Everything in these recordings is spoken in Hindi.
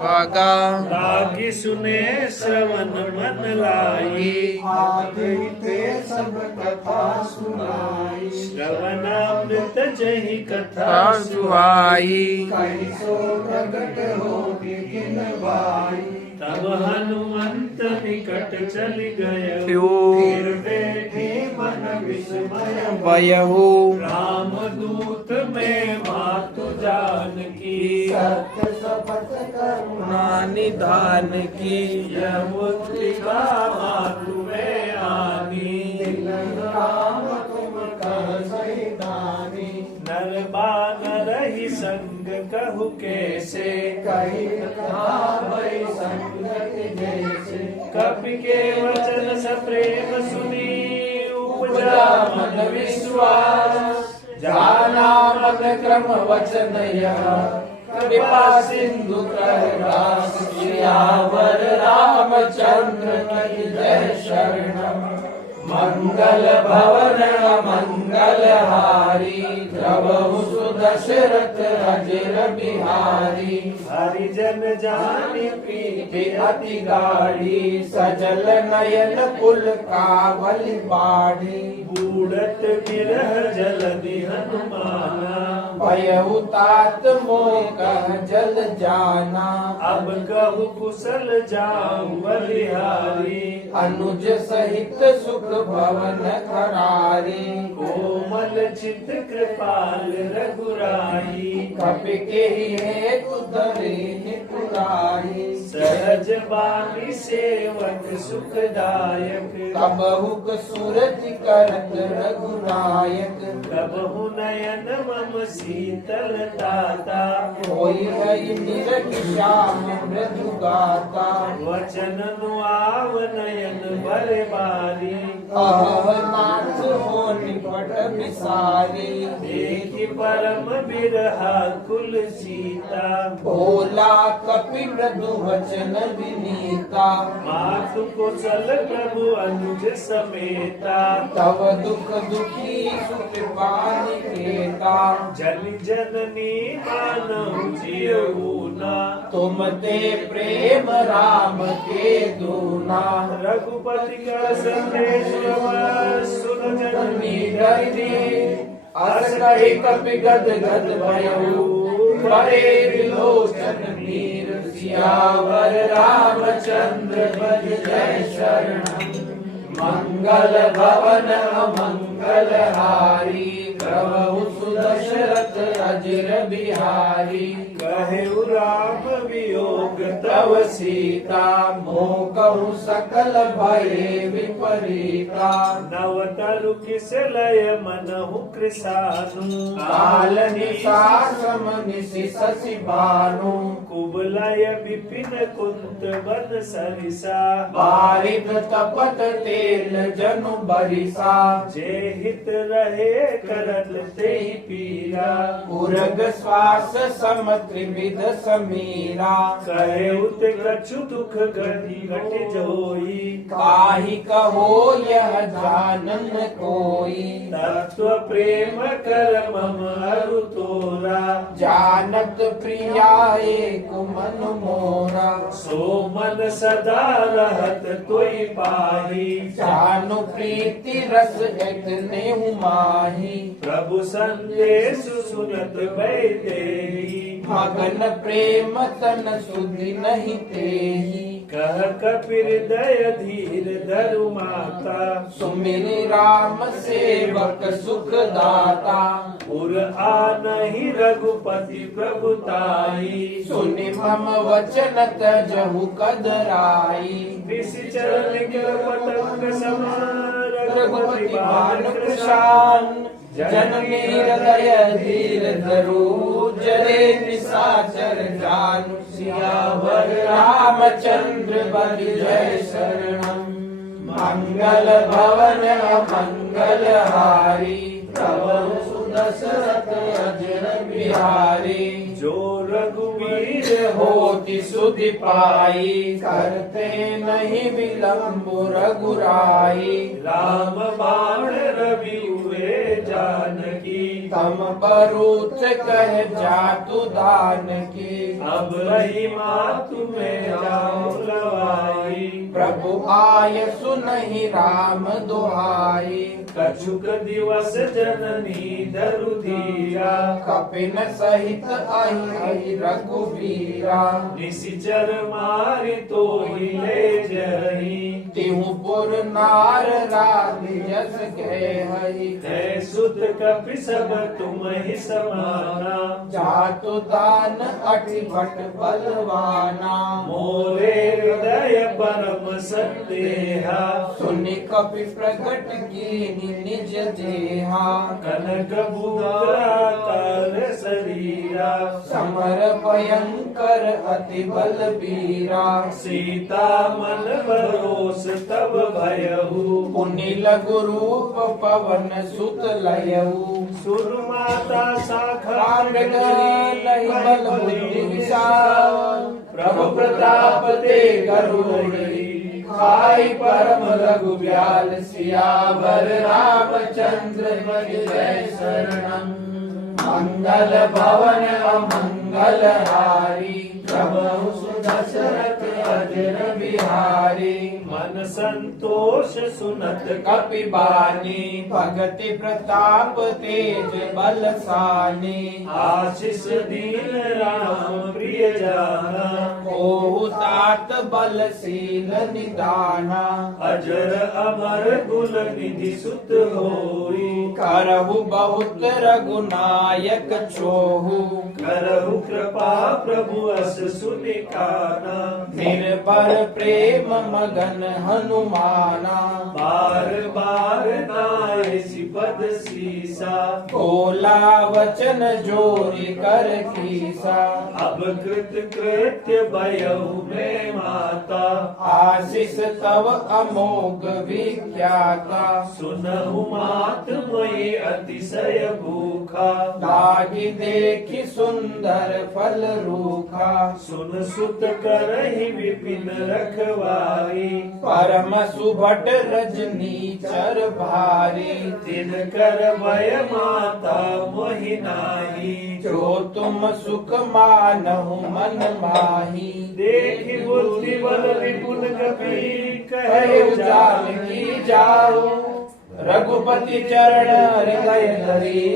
वागा लागी सुने श्रवण मन लाई, ते सब कथा सुनाई। श्रवणामृत जही कथा सुहाई कैसो प्रकट हो किन भाई। तब हनुमंत निकट चल गए, त्यो फिर बैठे मन विस्मय वयहु राम दूत में मातु जानकी। सत्य शपथ करुणा निधान की यह मुद्रिका मातु में आनी। राम तुम कह सही दानी। नर बानर ही संग कहु कैसे, कही कथा भई संगत जैसे। कपि के वचन सप्रेम सुनी, उपजा मन विश्वास। जाना मन क्रम वचन यह कृपा सिंधु कर रास। सियावर रामचंद्र की जय शरणम। मंगल भवन मंगल हारी, द्रवहु सुदशरथ अजर बिहारी। हरिजन जानि प्रीति अति गाढ़ी, सजल नयन कुल कावल बाढ़ी। बूढ़त विरह जलधि हनुमाना, भयहु तात मोह जल जाना। अब कहु कुशल जाऊं बलिहारी। अनुज सहित सुख भवन खरारी। कोमल चित कृपाल रघुराई, कपि के हेतु धरे निपुरारी। सहज बानी सेवक सुखदायक। कबहुक सूरज करत रघुनायक। कबहु नयन मम शीतल ताता, होई रही निरख श्याम मृदु गाता। वचन नुआव नयन बर बारी। नाथ हो निपट विसारी। देखि परम बिरहा कुल सीता, भोला कपि मृदु वचन विनीता। मातु कुशल प्रभु अनुज समेता। तव दुख दुखी सुकृपा निकेता। जनि जननी मानव जियऊ ना, तुम ते प्रेम राम के दूना। रघुपति का संदेश सुन जननी डरती अस कहि कपि गद गद भयउ। करे विलोचन मीर, सियावर रामचंद्र भज जय शरणम। मंगल भवन मंगल हारी, प्रभु सुदशरथ अजर बिहारी। कहे राम वियोग तव सीता, मोह कहु सकल भये विपरीता। नव तरु किस लय मनहु कृषानु, काल निशासम निशि शशि भानु। कुबलय विपिन कुंत बन सरिसा। बारिद तपत तेल जनु बरिसा। जे हित रहे करत तेहि पीरा। उरग श्वास सम त्रिविध समीरा। कहे उत कछु दुख घटी घट जोई। काहि कहो यह जानन कोई। तत्व प्रेम कर मम अरु तोरा। जानत प्रिया एक मन मोरा। सो मन सदा रहत तोई पाही। जानु प्रीति रस इतने माही। प्रभु संदेश सुनत बैठे, मगन प्रेम तन सुधि नहीं तेहि। कह कपिर दय धीर धरु माता। सुमिरि राम सेवक सुख दाता। उर आनहि रघुपति प्रभुताई। सुनि मम वचन तजहु कदराई। विषि चरण के पतंग सम, रघुपति भानु कृशान। जननी हृदय धीर धरु, जरे निशाचर जानु। सियावर रामचंद्र बल जय शरणम। मंगल भवन मंगल हारी, प्रभु सुदशरथ अजर बिहारी। जो रघुवीर होति सुधि पाई, करते नहीं विलंब रघुराई। राम बाण रवि हुए जानकी। तम बरूच कह जातु दान की। अब रही माँ तुम्हें जाऊं लवाई। प्रभु आय सुनहि राम दुहाई। कछुक दिवस जननी दरुधीरा। कपिन सहित अहि रघुवीरा। निशिचर मारि तो ही ले जही। तिहु पुर नार राज यस गए। है सुत कपि सब तुम ही समाना। जातु दान अठि भट बलवाना। मोरे हृदय परम संदेहा। सुनि कपि प्रगट कीनि निज देहा। कनक भूकर शरीरा। समर भयंकर अति बलबीरा। सीता मन भरोस तब भयहु। पुनि लघु रूप पवन सुत लयऊ। सुरमाता शाखा नहीं बल बुद्धि विशाल। प्रभु प्रताप ते गरुड़ी। खाई परम लघु ब्याल। सियावर रामचंद्र जय शरणम। मंगल भवन अमंगल हारी। प्रभु सुदशरथ अजर बिहारी। मन संतोष सुनत कपि बानी। भगति प्रताप तेज बलसानी। आशीष दीन राम प्रिय जाना। ओहु तात बलशील निदाना। अजर अमर कुल निधि सुत होई। करहु बहुत रघुनायक छोहु। करहु कृपा प्रभु अस सुनिकाना। निर्भर प्रेम मगन हनुमाना। बार बार नाय सिपद सीसा। बोला वचन जोरी कर कीसा। अब कृत कृत्य भयहु में माता। आशीष तव अमोघ विख्याता। सुनहु मात मोहि अतिशय भूखा। लागी देखि सुंदर फल रूखा। सुन सुत करहि विपिन रखवारी। परम सुभट रजनी चर भारी। तिन कर भय माता मोहि नाही। जो तुम सुख मानहु मन माही। देखि बुद्धि बल विपुल गपी कहे कहे जानकी जाओ। रघुपति चरण हृदय धरी।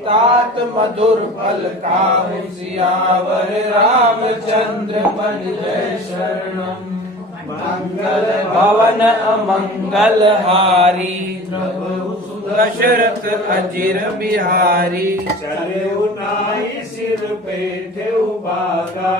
तात मधुर फल काहु। सियावर रामचंद्र मन जय शरणम। मंगल भवन अमंगल हारी। प्रभु दशरथ अजिर बिहारी। चले नाई सिर बैठे बागा।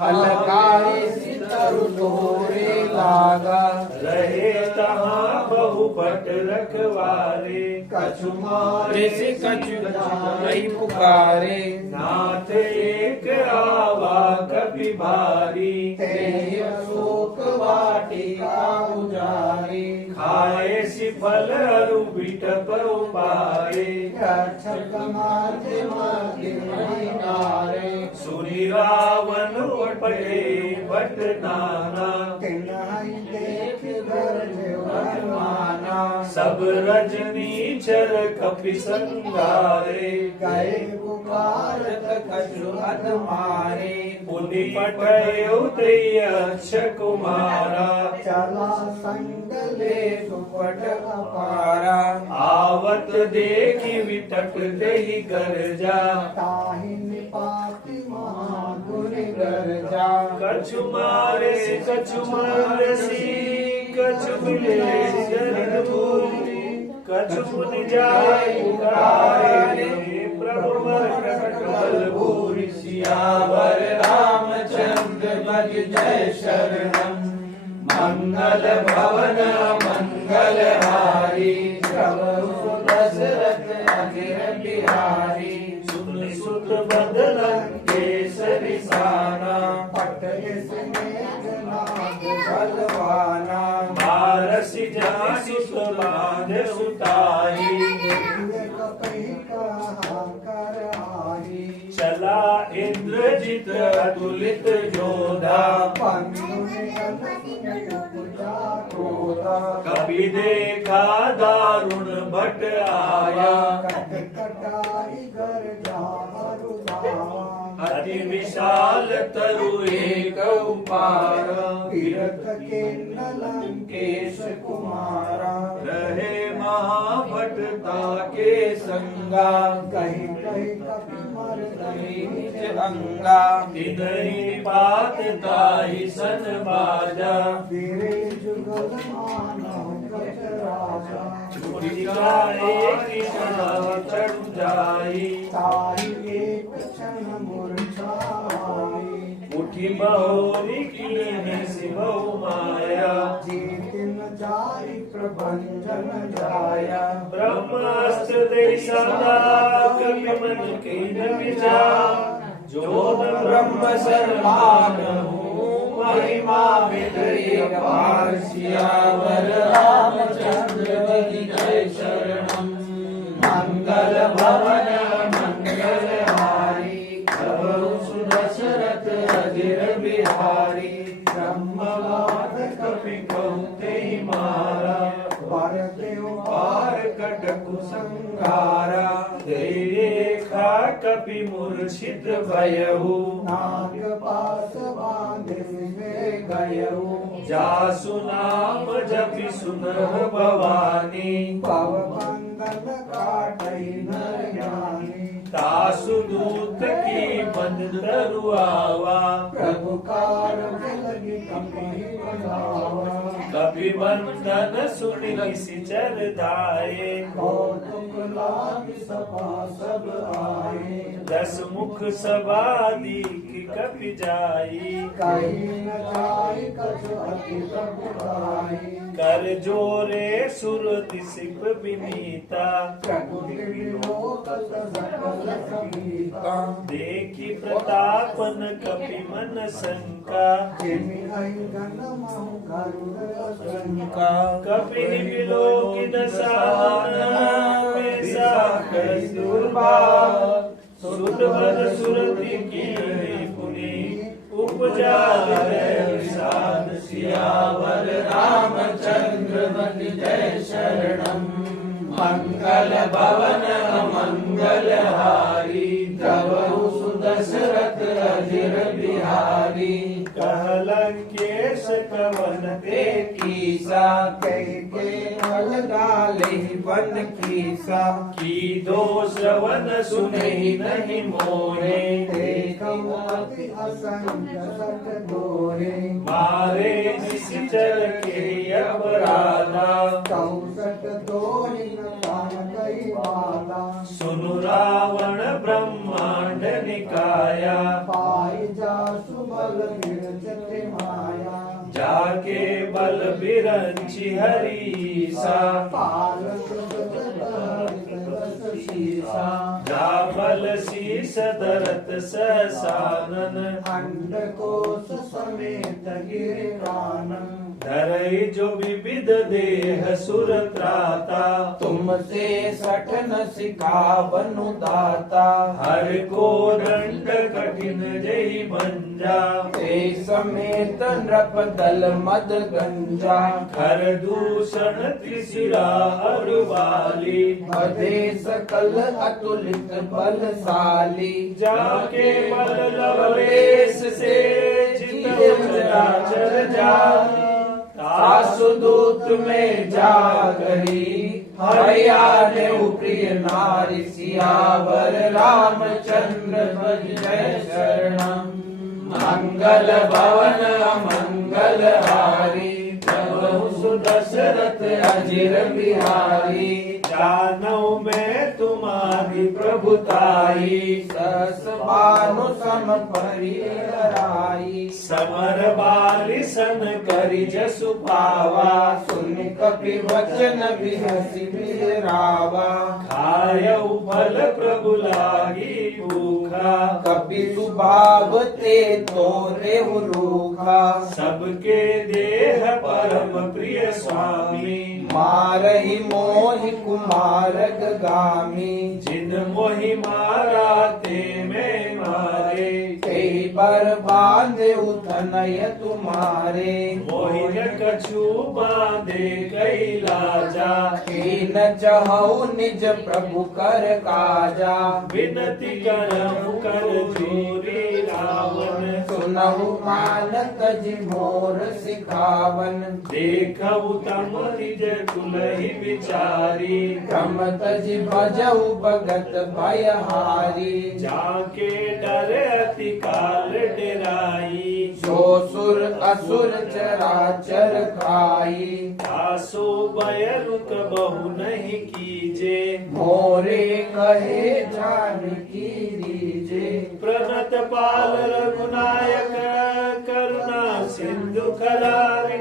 अलकाई सितरु तोरे लागा। रहे तहाँ बहुपट रखवारे। कछु मारे से कछु नहीं पुकारे। नाथ एक आवा कपि भारी। तेहि अशोक वाटिका उजारी। खाए सि फल अरु बिटप उपाये। रक्षक माध्य माध्य नारे। सुनि रावण पटे बट नाना। तिन्हि देख गरजे वर्माना। सब रजनी चर कपि संगारे। गए पुकारत कछु अध मारे। पुनि पठयो त्रयक्ष कुमारा। चला संग ले सुपट अपारा। आवत देखि विटप देहि गर्जा। ताहि निपाति महागुनि गर्जा। कछु मारे कछु मारसी। कछु मिले जन भूमि। कछु मुनि जाय पुकारे। प्रभु मन प्रकट बल भूरि। सियावर रामचंद्र भज जय शरणम। मंगल भवन मंगल हारी। प्रभु दशरथ अजिर बिहारी। सुन सुत बदलन केसरी साना। पटय समेत नाग बलवाना। मारसी जासु सुबाध सुताई। चला इंद्रजित अतुलित जोधा। कभी देखा दारुण भट आया। अति विशाल तरु एक उपार तीर्थ के लंकेश कुमारा रहे महाभटता के संगा कहीं कहीं कपि मर गई निज अंगा तिनहि बात ताहि सन बाजा तेरे जुगल मानव कच राजा मुझिकाए कृष्ण चढ़ जाई ताई एक क्षण मूर्छाई मुठि बहोरी कीन्हे सिमौ माया जीतिन जाई प्रभंजन जाया ब्रह्मास्त्र दे सदा कपि मन कीन विचार जो न ब्रह्म शर्मान महिमा विदय पार सियावर रामचंद्र की जय शरणम मंगल भवन मंगल हारी प्रभु सुदशरथ अजिर बिहारी ब्रह्मवाद कपि कहते मारा भारतेव पार कटकु संगारा देखा कपि मूर्छित भयहु नाग पास बांधे में गयऊ जासु नाम जपि सुनह भवानी भव बंधन काटई नर ज्ञानी तासु दूत की बंद तरुआवा प्रभु कार लगी कपि बजावा कपि बंधन सुनि निशिचर धाये कौतुक लाग सभा सब आए दस मुख सभा दीख कपि जाई कहीं न जाय कछु अति प्रभुताई कर जोरे सुरति सिप विनीता प्रकृति विलोक सकल संगीता देखी प्रतापन कपि मन शंका जिमि अंगन महु गरुड़ शंका कपि विलोकिन सावन पैसा करि दुर्भाग सुत बद सुरति की पुनि उपजा विषाद सियावर रामचंद्र की जय शरणम मंगल भवन मंगल हारी प्रभु सुदशरथ अजिर बिहारी कहलंकेश कवन ते कीसा के हल डाले वन कीसा की दो श्रवण सुने नहीं मोहे देखऊ अति असंख्य सत दोरे मारे निश्चर के अपराधा चौसठ दोहि न जान गई वाला सुनु रावण ब्रह्मांड निकाया पाई जा सुबल गिरजते माया जाके बल बिरंची हरीसा पाल शीसा जा बल शीस दरत सहसानन अंड कोश समेत गिरिकानन धरई जो विविध देह सुर त्राता तुमसे सठन सिखा बनु दाता हर को दंड कठिन जय मंजा ते समेत नृप दल मद गंजा खर दूषण त्रिशिरा अरुवाली बधे सकल अतुलित बलशाली जाके बल लवलेश से जितु चराचर जाई तासुदूत में जागरी हरिया ने प्रिय नारी सियावर रामचंद्र की जय शरणम मंगल भवन मंगल हारी प्रभु सुदशरथ अजिर बिहारी जानौ मैं तुम्हारी प्रभुताई सस भानु सम परिहराई समर बाली सन करि जसु पावा सुन कपि वचन बिहसी बिहरावा खायउ फल प्रभु लागी भूखा कपि सुभाव ते तोरे रूखा सबके देह परम प्रिय स्वामी मारहि मोहि कुमार गामी जिन मोहि मारा ते में मारे ते पर बांधे तनय तुम्हारे, मोहिन कछु बांधे कई लाजा, कीन चहु निज प्रभु कर काजा, विनती करहु कर जोरी रावण, सुनहु मानत जी मोर सिखावन, देखहु तम निज कुलहि विचारी, क्रमत जी भजहु भगत भयहारी, जाके डर अति काल डेराई, जो सुर असुर चराचर खाई, आसो बयरुक बहु नहीं कीजे, मोरे कहे जानकी रीजे, प्रणत पाल रघुनायक करुणा सिंधु खरारे,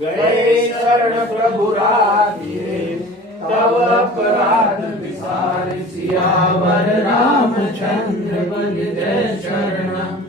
गए शरण प्रभु राधिए, तव अपराध विसार, सियावर रामचंद्र बल जय शरणम,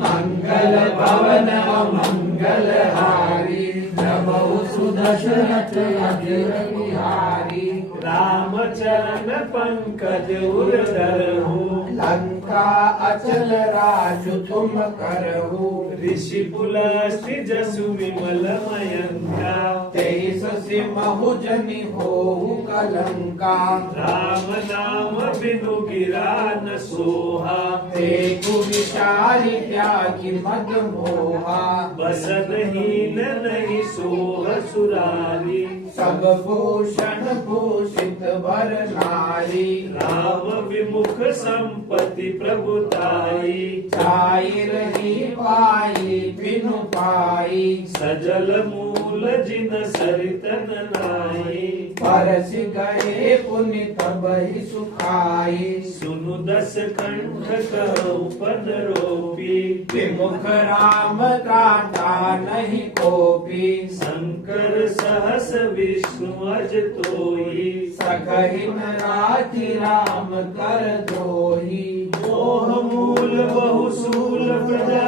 मंगल भवन मंगल हारी, नमो सुदशरथ अजिर बिहारी, रामचरण पंकज उर धरहु, लंका अचल राजु तुम करहु, ऋषि पुलस्त्य जसु विमल मयंका, तेईस सिमहु जनि होहु कलंका, राम नाम बिनु गिरा न सोहा, देखु विचारि त्यागी मद मोहा, बसन हीन नहीं सोह सुरारी, सब भूषण भूषित वर नारी, राम विमुख संपत्ति प्रभुताई, जाई रही पाई बिनु पाई, सजल मूल जिन सरितन नाई, परस गए पुनि तब ही सुखाई, सुनु दस कंठ कहु पद रोपी, विमुख राम काटा नहीं कोपी, शंकर सहस विष्णु अज तोई, सकहिन राति राम कर दोही, मोह मूल बहु सूल प्रजा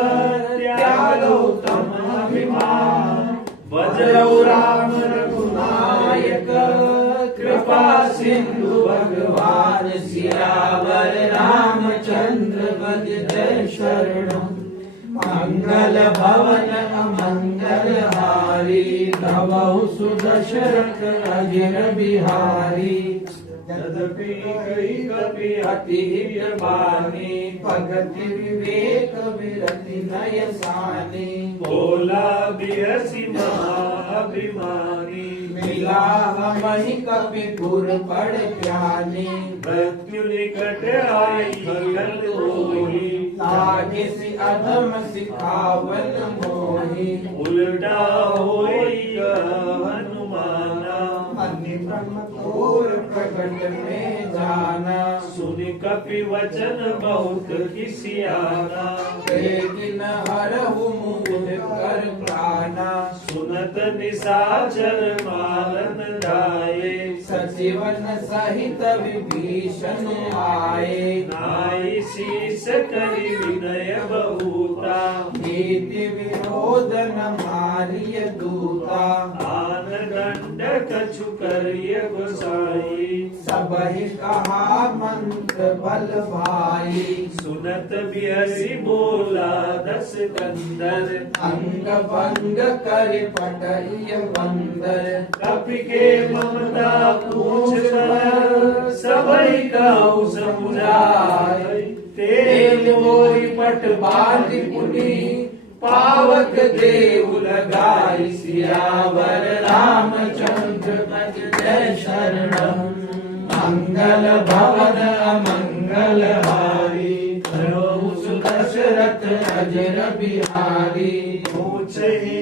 त्यागो तम अभिमान, बजरौ राम रघुनायक कृपा सिंधु भगवान, सियावर रामचंद्र बल जय शरणम, मंगल भवन अमंगल हारी, नवहु सुदशरथ अजिर बिहारी, यद्यपि कई कपि अति हित बानी, भगति विवेक विरति नय सानी, बोला बिहसी महाभिमानी, मिला हमहि कपि पुर पड़ प्यानी, मृत्यु निकट आई खगल होई, लागे सि अधम सिखावन मोहि, उल्टा होई हनुमाना, अन्य ब्रह्म तोर प्रकट में जाना, सुनि कपि वचन बहुत किसियाना, लेकिन हरहु मूढ़ कर प्राणा, सुनत निशाचर मारन जाए, सचिवन सहित विभीषण आए, नाई शीस करि विनय बहुता, नीति विरोध न मारिय दूता, आन दंड कछु करिय गोसाई, सबहि कहा मंत्र बल भाई, सुनत बिहसी बोला दस कंदर, अंग भंग कर पटइय बंदर, कपि के ममता पूछ कर, सबई कहु समुझाई, तेल मोई पट बांधि पुनि, पावक देव लगाई, सियावर रामचंद्र बल जय शरणम, मंगल भवन अमंगल हारी, प्रभु सुदशरथ अजिर बिहारी, पूछहि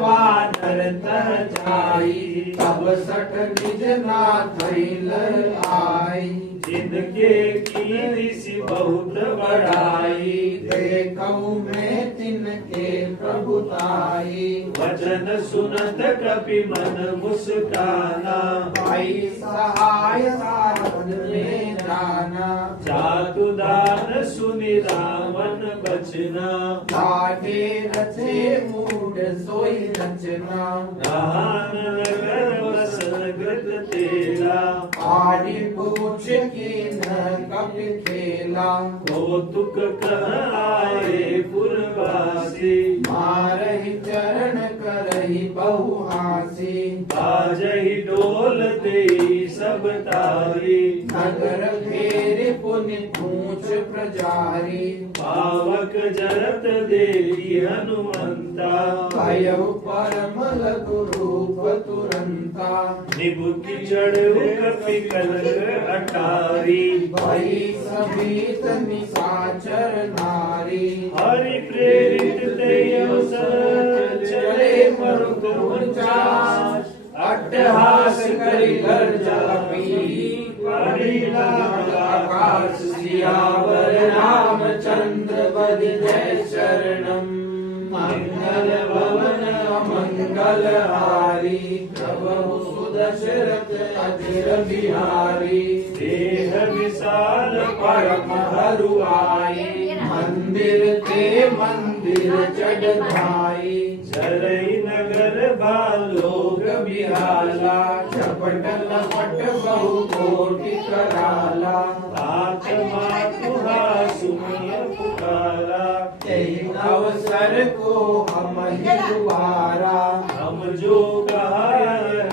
वानर तह जाई, तब सठ निज नाथ आई, जिनके की ऋषि बहुत बड़ाई, देखऊ मैं तिनके प्रभुताई, वचन सुनत कपि मन मुस्काना, भाई सहाय सारद में जाना, जातु दान सुनि रावण बचना, लागे रचे मूड सोई रचना, रान नगर बस घृत तेला आदि पूछ कीन कपि खेला कौतुक कह आए पुरवासी मारहि चरण करहि बहु हासी बाजहि डोल देई सब तारी नगर फेरि पुनि पूछ प्रजारी पावक जरत देई हनुमंता भयउ परम लघु रूप तुरंता निबुद्धि चढ़ु कपि कलग अटारी भई सभीत निशाचर नारी हरि प्रेरित तेय अवसर चले मरुत उचास अट्टहास करि गर्जा पी पड़ी लाग आकाश सियावर रामचंद्र बद जय शरणम मंगल भवन मंगल हारी प्रभु सुदशरथ अजर बिहारी देह विशाल परम हरुआई मंदिर ते मंदिर चढ़ धाई चरई नगर बालोग बिहाला झपट लपट बहु कोटि कराला आत्मा तुहा सुनिय पुकारा यही अवसर को हम ही दुबारा हम जो गाय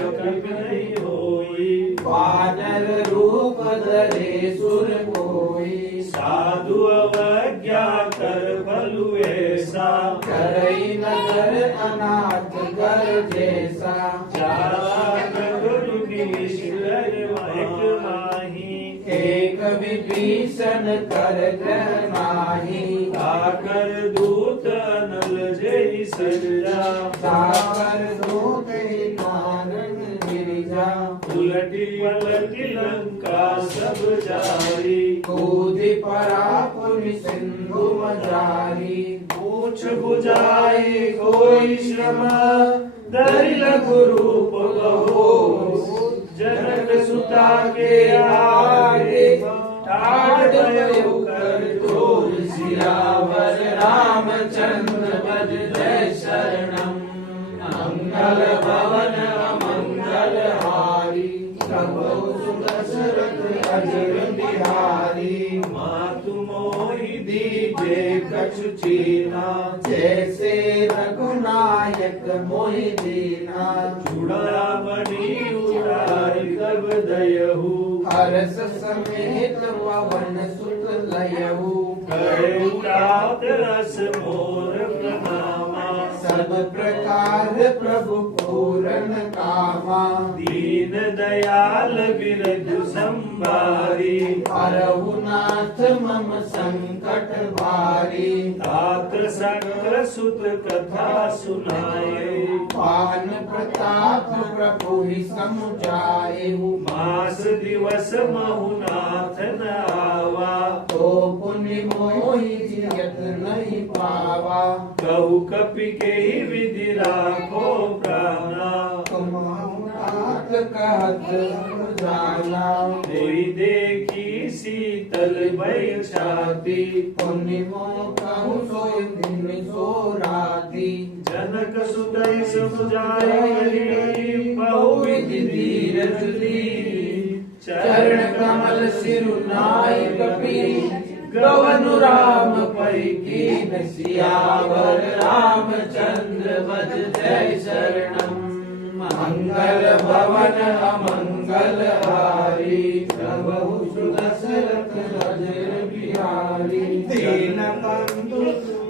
कभी नहीं होई वानर रूप धरे सुर कोई साधु अवज्ञा कर बलु ऐसा करई नगर अनाथ कर जैसा गुरु एक माही एक विभीषण कर ग्रह नाही आकर दूत अनल जय सजा सागर दूत ही कारण गिरिजा उलटी पलटी लंका सब जारी कूदि परा पुनि सिंधु मजारी पूछ बुझाई कोई श्रम धरि लघु रूप कहो जनक सुता के आगे ठाड़ भयो कर जोर सियावर रामचंद्र पद जय शरणम मंगल भवन मंगल हारी प्रभु सुदशरथ अजर बिहारी मातु मोहि दीजे कछु चीना जैसे रघुनायक मोहि दीना चूड़ा मणि उतारी तब दयहु हरस समेत पवन सुत लयहु करे उठात रस मोर प्रणामा सब प्रकार प्रभु पूरन कामा दीन दयाल बिरजु संभारी रघुनाथ मम संकट भारी तात सक्र सुत कथा सुनाए पान प्रताप प्रभु ही समुझाएहु मास दिवस महुनाथ न आवा तो पुनि मोहि जियत नहीं पावा कहु कपि के विधि राखो प्राणा तुम नाथ कहत जाना कोई देखी शीतल भय छाती पुनि मोह कहु सोई दिन सो राती जनक सुदय सुजाई बहु विधि धीरज ली चरण कमल सिरुनाई कपि गवनु राम पै कीन सियावर रामचंद्र बद जय शरणम मंगल भवन अमंगल हारी प्रभु सुदशरथ अजर बिहारी दीन बंधु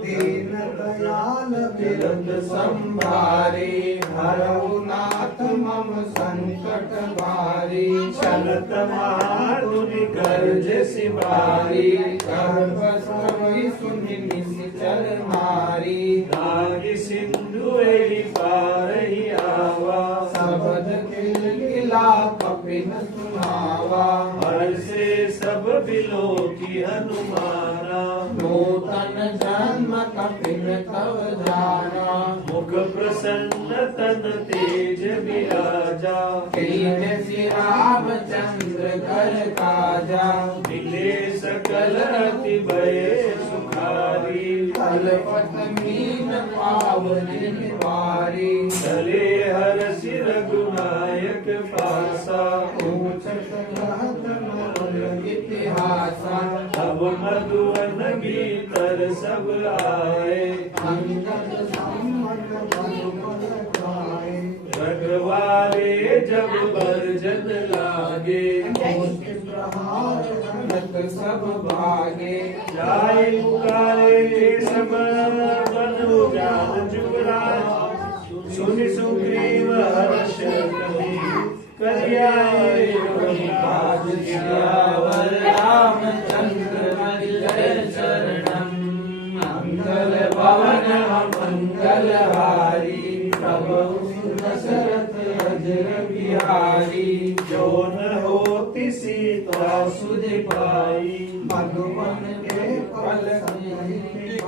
दीन दयाल बिरद संभारी हरहु नाथ मम संकट भारी चलत मारुनि गर्ज सिबारी गर्भ सवै सुनि निश्चर मारी राग सिंधु एहि पार ही आवा सबद किलकिला कपिन सुनावा हर से सब बिलो की हनुमाना नूतन जन्म कपिन तव जाना मुख प्रसन्न तन तेज विराजा कीन श्री रामचंद्र घर काजा मिले सकल अति भय सुखारी कलपत मीन पावनी वारी चले हर सिर गुनायक पार आसा अब मधुवन भीतर सब आए अंगद सम्मत मधुबन गाए रखवाले जब बरजन लागे कोटि प्रहार नत सब भागे जाए पुकारे सब बनु जान जुगराज सुनि सुग्रीव हर्ष कवि करियाए आज सियावर रामचंद्र जय शरणम मंगल भवन मंगलहारी प्रभु दशरथ अजर बिहारी जो न होती सीता सुध पाई मधुबन के फल संग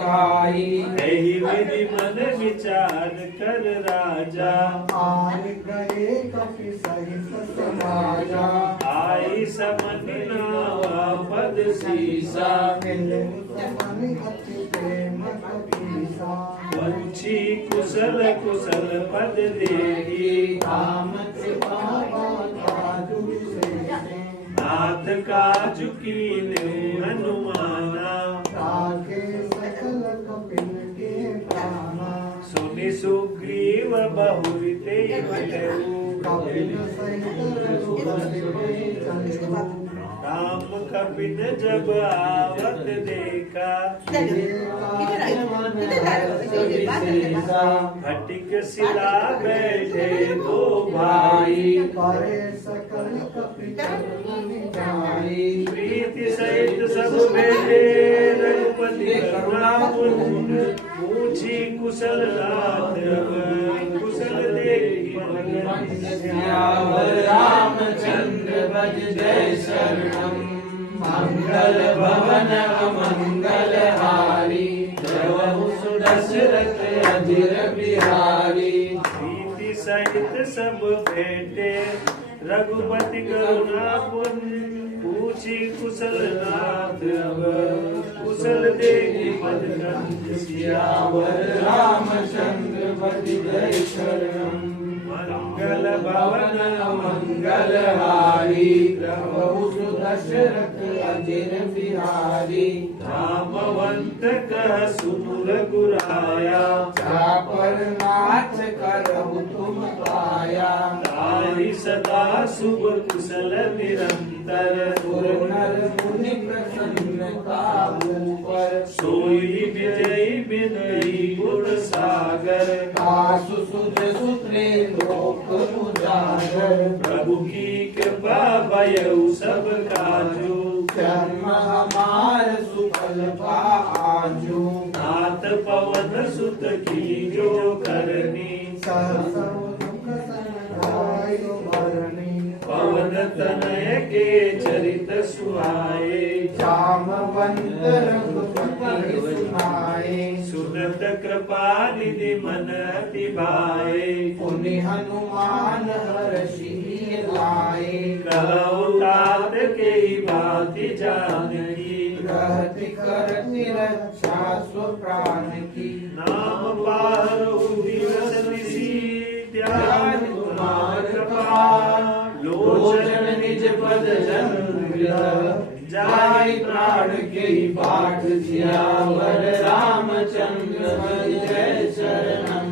गाई यही विधि मन विचार कर राजा आय गए कपि सहित समाजा आई समन नावा पद सीसा मिले समनि अति प्रेम कपीसा वंशी कुशल कुशल पद देही राम कृपा काजु विशेषे नाथ काजु कीने हनुमाना ताके सकल कपिन के प्राणा सुनि सुग्रीव बहुरि ते मिलऊ कपिन सहित रघुपति चलऊ राम कपिन जब आवत देखा फटिक सिला बैठे दो भाई करे सकल कपि चरण जाई प्रीति सहित सब बैठे रघुपति करुणापूर्ण पूछी कुशल नाथ कुशल देखी मन सियावर रामचंद्र भज जय शरणम मंगल भवन मंगल हारी प्रभु सुदशरथ अजिर बिहारी प्रीति सहित सब बैठे रघुपति करुणापूर्ण पूछी कुशल नाथ कुशल देखी मन कंठ सियावर रामचंद्र भज जय शरणम मंगल भवन मंगल हारी प्रभु सुदशरथ अजिर बिहारी रामवंत कह सुनु रघुराया चापर नाथ करहु तुम पाया ताहि सदा शुभ कुशल निरंतर सुर नर मुनि प्रसन्नता ऊपर सोई विजयी विनयी गुण सागर कासु सुज सुत्रे लोक उजागर प्रभु की कृपा भयउ सब काजू जन्म हमार सुफल आजू नाथ पवन सुत की जो करनी सहसा दुख संगायो भरणी पवन तनय के चरित सुहाए जामवंत रघुपति सुनाए सुनत कृपा निधि मन अति भाए पुनि हनुमान हर्षि लाए कहु तात के भांति जानकी रहति करति रक्षा स्वप्राण की नाम पारो दिवस निशी ध्यान तुम्हार कृपा लोचन निज पद जन जाय प्राण के पाठ सियावर रामचंद्र जय शरणम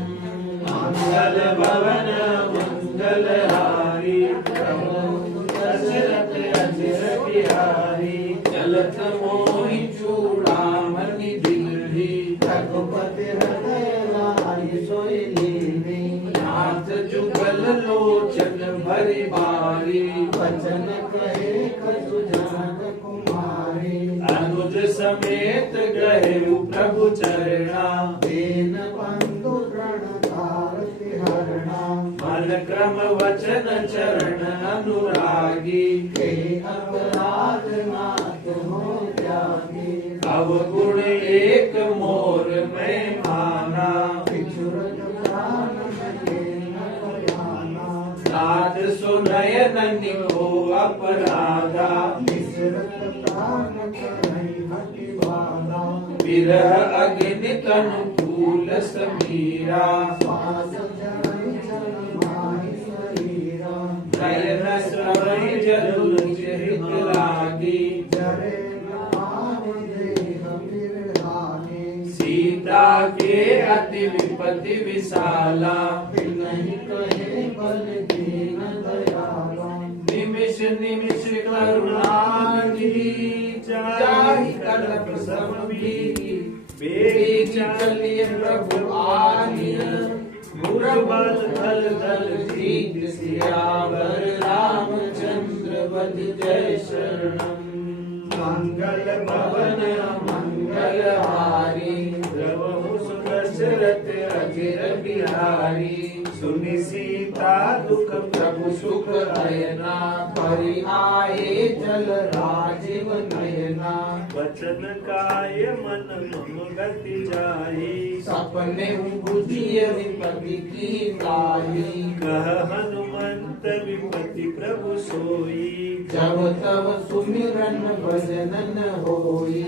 मंगल भवन मंगल हारी प्रभु दशरथ अजिर बिहारी चलत मोहि चूड़ामणि बिगड़ी रघुपति हृदय लाहि सोई लीनी नाथ जुगल लोचन भरी बारी वचन कहे कछु जनक कुमारी अनुज समेत गए प्रभु चरणा दीन बंधु प्रणतार तिहरणा मन क्रम वचन चरण अनुरागी के अपराध नाथ हो त्यागी अवगुण एक मोर में माना बिछुरत प्राण मगे न पयाना नाथ सुनयन निको अपराधा बिसरत प्राण करई हटि बाला विरह अग्नि अनुकूल समीरा श्वास जरई जन माहि शरीरा नयन समय जरुर हित लागी जरे अति विपत्ति विशाला नहीं कहे बल दीन दयाला निमिष निमिष करुणानिधि जाहि कल्प समभी बेच चलिए प्रभु आनिय गुरबल दल दल दीन सियावर रामचंद्र वद जय शरणम मंगल भवन मंगल हारी द्रवहु सुदशरथ अजिर बिहारी सुनि सीता दुख प्रभु सुख अयना परि आए जल राजीव नयना वचन काय मन मम गति जाहि सपने बुझिए विपत्ति की ताही कह हनुमंत विपत्ति प्रभु सोई जब तब सुमिरन भजनन होई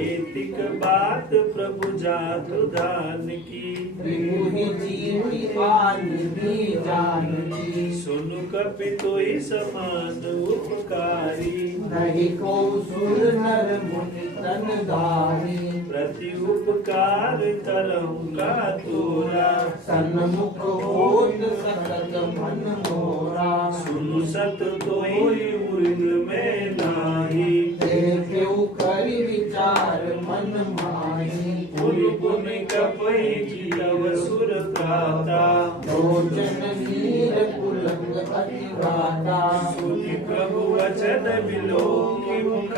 एतिक बात प्रभु जातु दान की त्रिभुहि जीवी आनिधि जानकी सुनु कपि तोहि समान उपकारी नहीं को सुर नर मुनि तन दाही प्रति उपकार करहु का तोरा सन्मुख होत सकत मन मोरा सुनु सत तोहि उर्ग में नाही देखेउ करि विचार मन माही पुन पुन कपहि जीव सुर प्राता लोचन नीर पुलंग अतिवाता सुनि प्रभु वचन बिलोकि मुख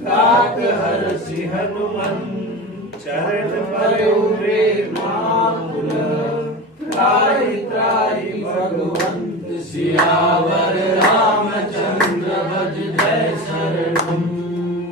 गात हर्षि हनुमन चरण पयो पयो रे माकुल त्राहि त्राहि भगवंत सियावर रामचंद्र भज जय शरणम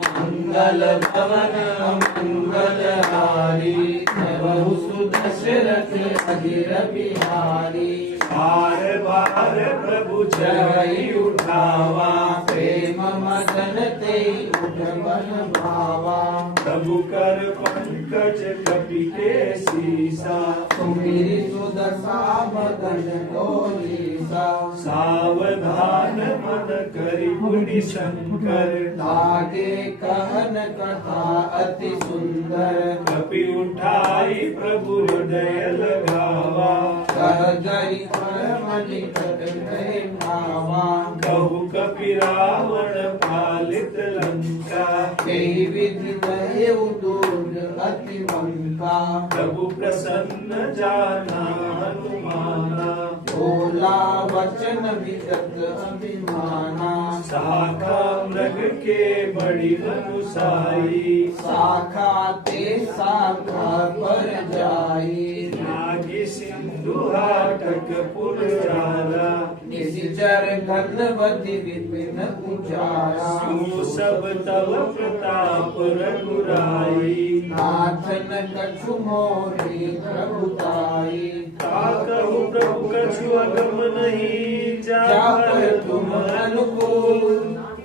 मंगल भवन मंगल हारी बहु सुदशरथ अजिर बिहारी बार बार प्रभु जय उठावा प्रेम मदन ते उठ बन भावा प्रभु कर पंकज कपि के सीसा सुमिरि सुदशा मदन डोलीसा सावधान मन करि मुनि शंकर लागे कहन कथा अति सुंदर कपि उठाई प्रभु हृदय लगावा कह गई परम निकट गए भावा कहु कपि रावण पालित लंका कई विधि दहे दूर अति मंका प्रभु प्रसन्न जाना हनुमाना बोला वचन विगत अभिमाना शाखा मृग के बड़ी मनुसाई शाखा ते शाखा पर जाई नागी सिंधु हाटक पुरजारा निशिचर घनवति विपिन उजारा सु सब तव प्रताप रघुराई नाथन कछु मोहि प्रभुताई कहु प्रभु कछु अगम नहीं जा जापर पर तुम तुम अनुकूल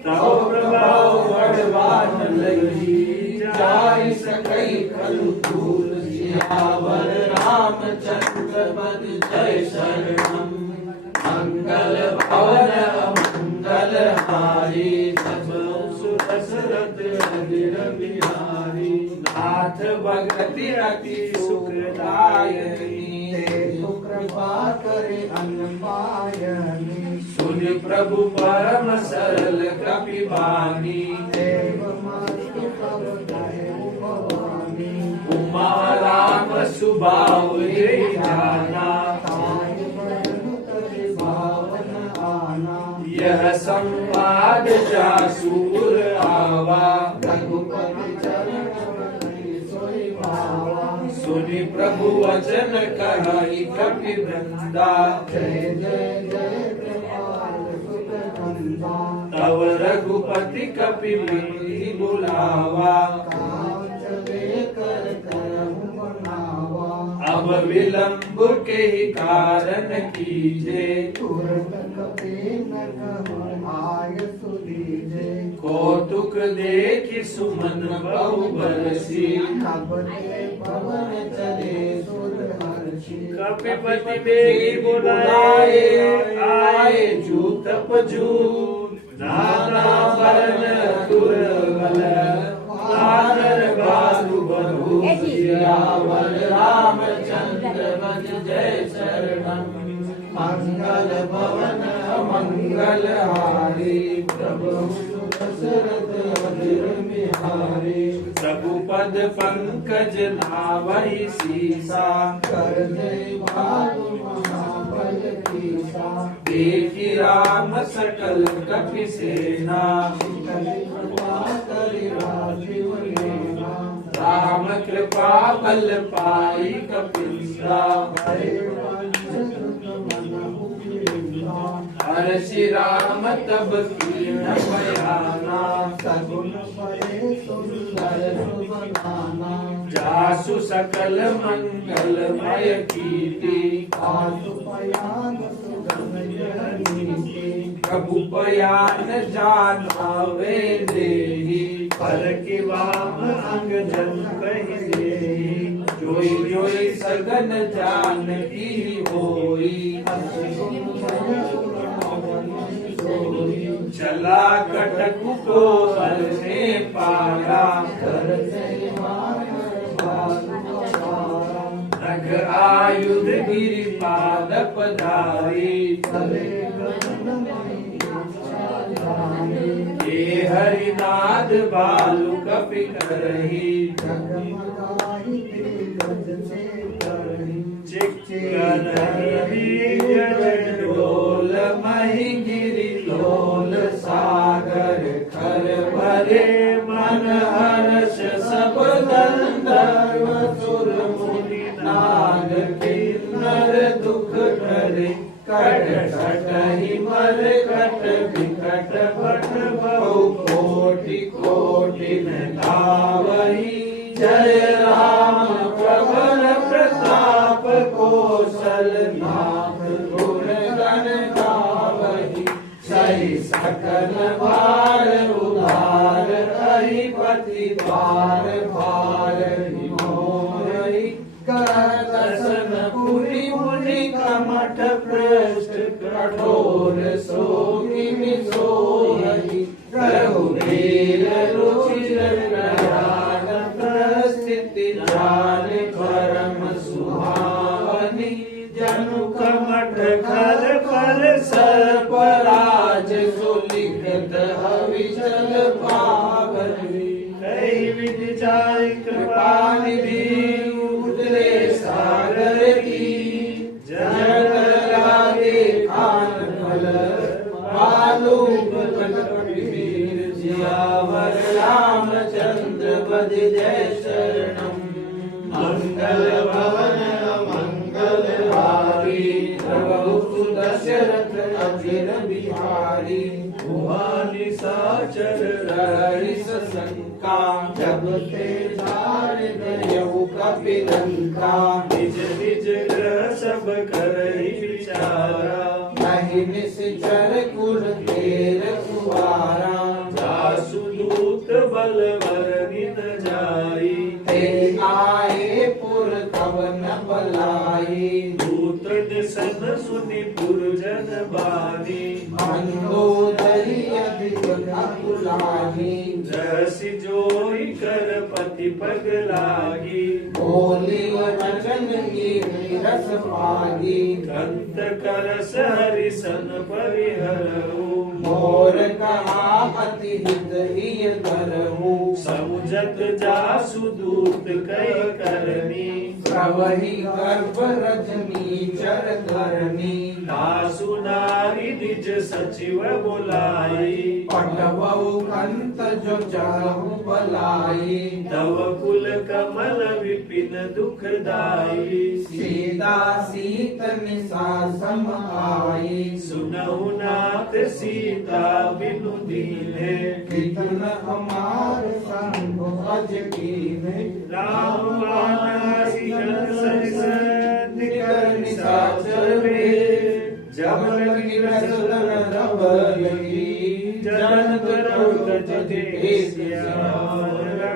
तव प्रभाव बड़वान लगी जाय सकई कलु धूल सियावर रामचंद्र पद जय शरणम मंगल भवन मंगल हारी सब सुदशरथ अजिर बिहारी नाथ भगति अति सुखदायनी कृपा करे अनपायनी सुनि प्रभु परम सरल कपि बानी देव मस्तु सब दहे भवानी उमा राम सुभाव ये जाना ताय बरनु तरि भावन आना यह संवाद जासूर आवा रघुपति चरण बरनि सोई भावा सुनि प्रभु वचन कहि कपि वृंदा जय जय जय कृपाल सुत नंदा तव रघुपति कपि विधि बुलावा काम चले कर करहु बनावा अब विलंब के कारण कीजे तुरत कपि न कहूँ आय सुधीजे कौतुक देखि सुमन बहु बरसी अब ते पवन चले सुर हर्षि कपिपति बेगी बुलाए आए जूत पजूत नाना वर्ण दुर्बल वानर बालु बरु सियावर रामचंद्र भज जय शरणम। मंगल भवन मंगल हारी प्रभु दशरथ अजिर बिहारी। रघुपद पंकज नावहि सीसा कर जय भानु महाबल कीसा। देखि राम सकल कपि सेना करि राजीव लेना। राम कृपा बल पाई कपिला हर्षि राम तब कीन बयाना। सगुन परे सुंदर सुबगाना। जासु सकल मंगलमय कीर्ति आसु पयान सुगम नीति। प्रभु पयान जानावे देहि पर के वाम अंग जन कहि देहि। जोई जोई सगन जानकी होई चला कटकु को हल ने पारा। नग आयुध गिरि पाद पधारी। ये हरिनाद बालु कपि करही। डोल मही गिरि लोल सागर। खर भरे मन हर्ष सब गंधर्व सुर मुनि नाग किन्नर दुख करे। कट कटहि मर कट विकट भट बहु कोटि कोटि धावहि। जय राम प्रबल प्रताप कौशल नाथ गुण गण गावहि। सही सकल बार उदार हरिपति बार बार मोहि। कर दर्शन पुरि मुनि कमठ पृष्ठ कठोर सोगिनि सोहि। रघुवीर रुचिर प्रयाण प्रस्थिति जान परम सुहावनी। जनु कमठ खर पर सर्पराज सुलिखत हविषल पावनी। कई विधि जाय कृपा निधि उतरे सागर की। जग लागे खान फल बालू वीर। सियावर रामचंद्र भज जय शरणम। मंगल भवन मंगल हारी प्रभु दशरथ अजिर बिहारी। भुआनि साचर रहिस शंका। जब ते धार गयउ कपि लंका। निज निज ग्रह सब करहि विचारा। नहीं निश्चर कुल तेर कुवारा। जासु दूत बलवर निन जाई। ते आए पुर तब न बलाई। दूत निसन सुनि पुरजन बानी। मंदोदरी अधिक अकुलाही। रसि जोई कर पति पग लागी। बोली वचन की रस पागी। कंत करस हरिसन परिहरऊ। मोर कहा अति हित हिय करहु। समुझत जासु दूत कई करनी। प्रवहि गर्भ रजनी चर धरनी। दासु नारी निज सचिव बुलाई। पटवउ कंत जो चहु बलाई। तव कुल कमल विपिन दुखदाई। सीता सीत निसा सम आई। सुनहु नाथ सीता बिनु दीन्हे। कितन हमार संग अज कीन्हे। राम मानसी जन सरिस निकर निशाचर वे। जब लगी रसदन रब लगी। जन करौ तजते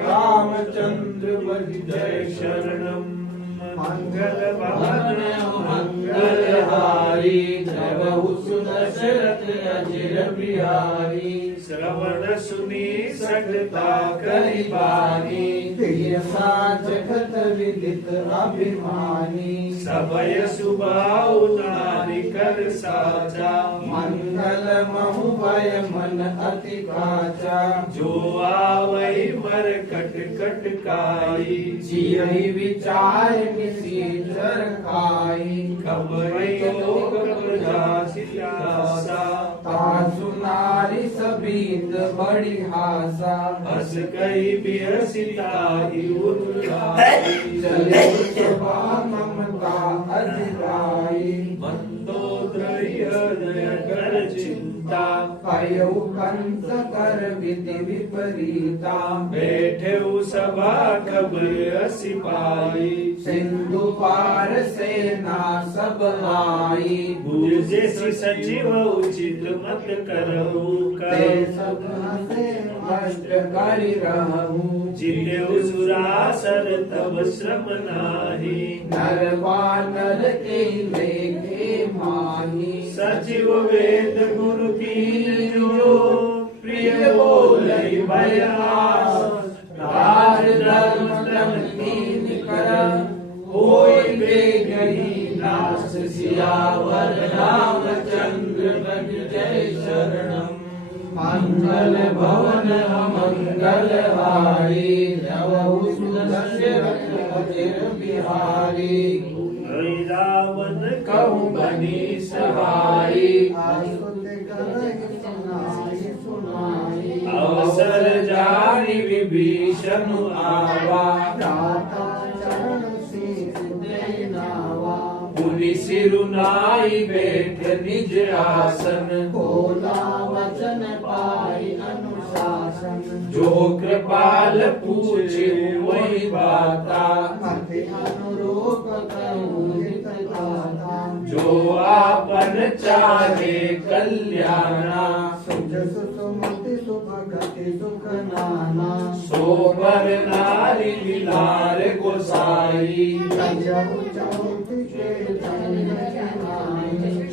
रामचंद्र भज जय शरणम। मंगल भवन मंगल हारी प्रभु दशरथ अजिर बिहारी श्रवण सुनी सकता करी बानी प्रिय जगत विदित अभिमानी सबय सुभाव नारी कर साचा मंगल महु भय मन अति काचा जो आवई मर कट कट काई जियहि विचार निसीचर खाई कबई लोक प्रजासिता तासु नारी सबीत बड़ी हासा हस कई बिहसिताई उल्लासी चले सुभा ममता अजिराई मंदोदरी हृदय कर चिंता कयउ कंस कर विधि विपरीता बैठे सभा कबर सिपाही सिंधु पार सेना सब आई भुज जैसी सचिव उचित मत करहु ते सब हसे कष्ट करि रहूं जिते सुरासर तब श्रम नाही नर वानर के लेखे माही सचिव वेद गुरु की जो प्रिय बोलई भयास राज धर्म धर्म कीन कर होय बेगही नाश सियावर रामचंद्र बन जय शरणम मंगल भवन मंगल हारी नवहु सुदशरथ अजिर बिहारी रावण कहूँ बनी सहाई अवसर जानी विभीषण आवा पुनि सिरुनाई बैठ निज आसन वचन पाई अनुशासन जो कृपाल पूछे वही बाता मति अनुरूप करूँ हित दाता जो आपन चाहे कल्याणा सुख सुमति सुभगति सुख नाना सोबर नारी लीलार गोसाई जब चौथी के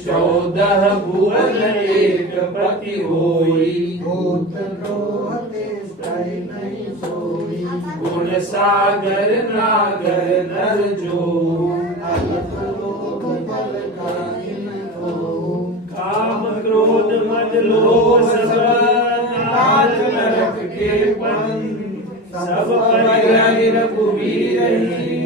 चौदह भुवन एक पति होई भूत द्रोह देश नहीं सोई गुण सागर नागर नर जो अलग लोक बल काइन को काम क्रोध मद लोभ सब नाथ नरक के पंथ सब परिहरि रघुवीर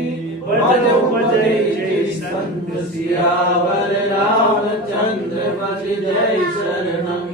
बजौ बजै जय संत सियावर रामचंद्र बज जय शरणम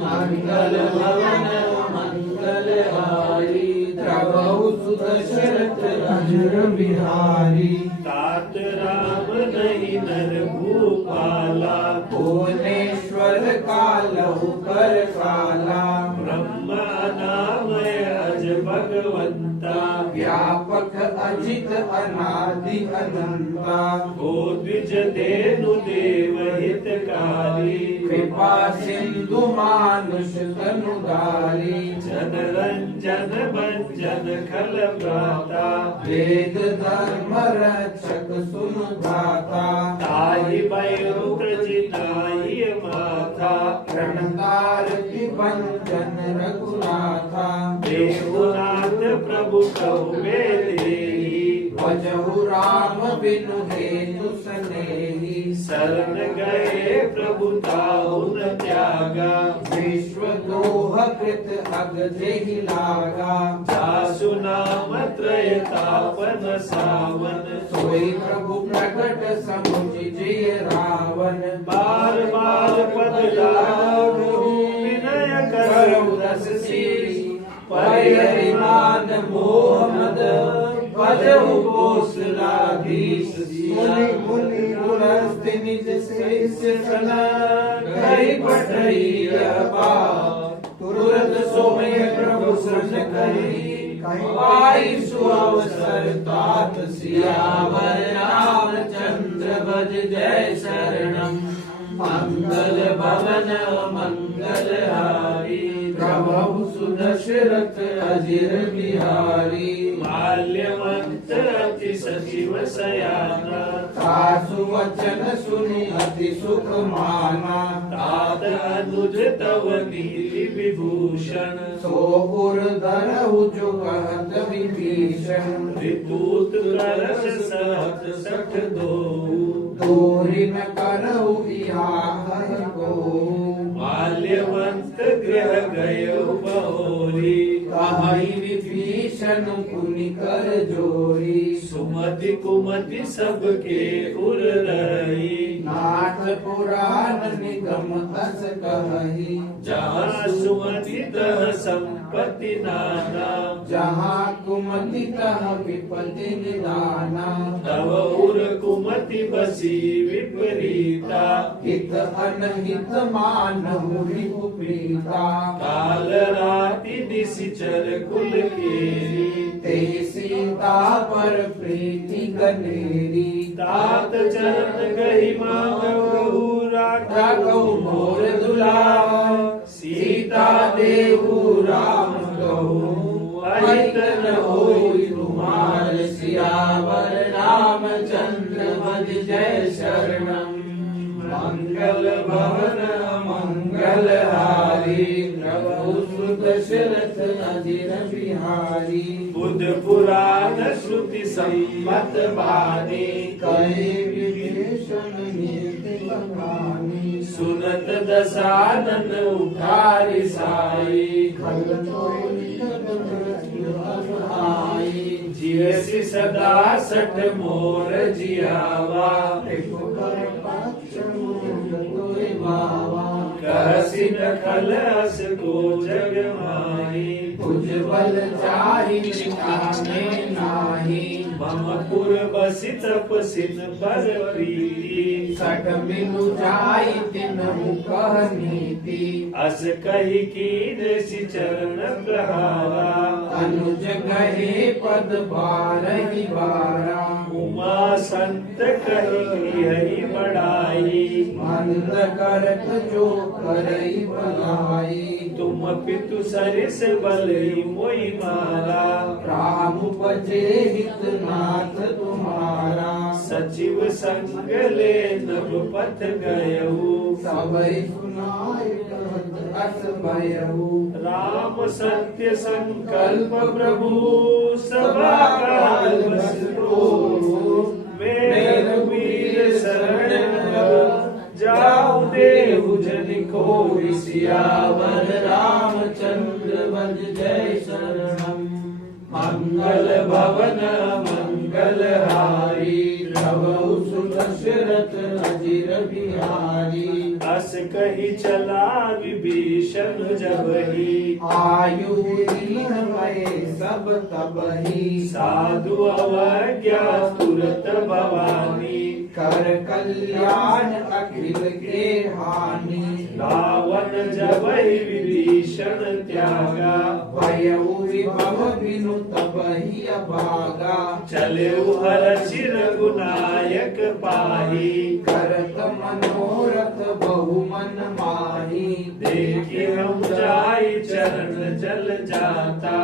मंगल भवन मंगल हारी प्रभु सुदशरथ अजिर बिहारी तात राम नहीं नर भूपाला भुवनेश्वर कालहु कर काला ब्रह्मा नामय अज भगवंता व्यापक अजित अनादि अनंता को द्विज धेनु देव हितकारी कृपा सिंधु मानुष तनुधारी जन रंजन भंजन खल भ्राता वेद धर्म रक्षक सुन गाता ताहि भयो प्रजिताहि माता प्रणतार विभंजन रघुनाथा देवनाथ प्रभु कहु बेदेहि भजहु राम बिनु हेतु सनेही शरण गए प्रभु ताहु न त्यागा विश्व दोह कृत अग जेहि लागा जासु नाम त्रय तापन सावन सोई प्रभु प्रकट समुझ जय रावण बार बार पद लागु विनय करौ रस शीश परिहरिमान मोह मद भजहु कौशलाधीश मुनि मुनि पुरस्त निज शिष्य सना कई पठई अपा तुरंत सोमय प्रभु शरण करी पाई सुअवसर तात सियावर रामचंद्र भज जय शरणम मंगल भवन मंगलहारी प्रभु सुदशरथ अजिर बिहारी माल्यवंत अति सचिव सयाना सासु वचन सुनि अति सुख माना तात अनुज तव नीति विभूषण सो उर धरहु जो कहत विभीषण विभूत करस सहत सठ दो दूरी न करहु बिहार को माल्यवंत गृह गय बहोरी कहाई विभीषण पुनि कर जोरी सुमति कुमति सबके उर रही नाथ पुराण निगम अस कही जहाँ सुमति तह संपत्ति नाना जहाँ कुमति तह विपति निदाना तव उर कुमति बसी विपरीता हित अनहित मानहु रिपु प्रीता काल राति निशिचर कुल केरी ते सीता पर प्रीति गनेरी तात चरण गही मांगहु राघव मोर दुलार सीता देहु राम कहु अहित न होई तुम्हार सियावर रामचंद्र भज जय शरणम मंगल भवन मंगलहारी प्रभु सुदशरथ अजिर बिहारी बुध पुराण श्रुति सम्मत बानी कहे विभीषण नीति बखानी सुनत दसानन उठारि साई खल तो निकट मृत्यु आई जियसि सदा सठ मोर जियावा कर पक्ष मूल तोय बावा कहसि न खल अस को जग माही उज्ज्वल चाहि निकाने नाही मम पुर बसि तपसिन पर प्रीति सठ मिलु जाई तिनहु कह नीति अस कही कीन सि चरण प्रहारा अनुज गहे पद बारहि बारा उमा संत कही हरि बढ़ाई मंद करत जो करई भलाई तुम पितु सरिस बलई मोई मारा राम बजे हित नाथ तुम्हारा सचिव संग ले नभ पथ गयऊ सबई सुनाई कहत अस भयऊ राम सत्य संकल्प प्रभु सभा काल बस मेर वीर शरण जाऊ देहु जन को सियावर रामचंद्र भज जय शरणम मंगल भवन मंगलहारी प्रभु सुदशरथ अजिर बिहारी अस कही चला विभीषण जबहि आयु भय सब तबहि साधु अवज्ञा तुरत भवानी कर कल्याण अखिल के हानि रावण जबहि विभीषण त्यागा भयउ विभव बिनु तबहि अभागा चले हर चिर गुनायक पाही करत मनोरथ बहु मन माही देखे हम जाई चरण जल जाता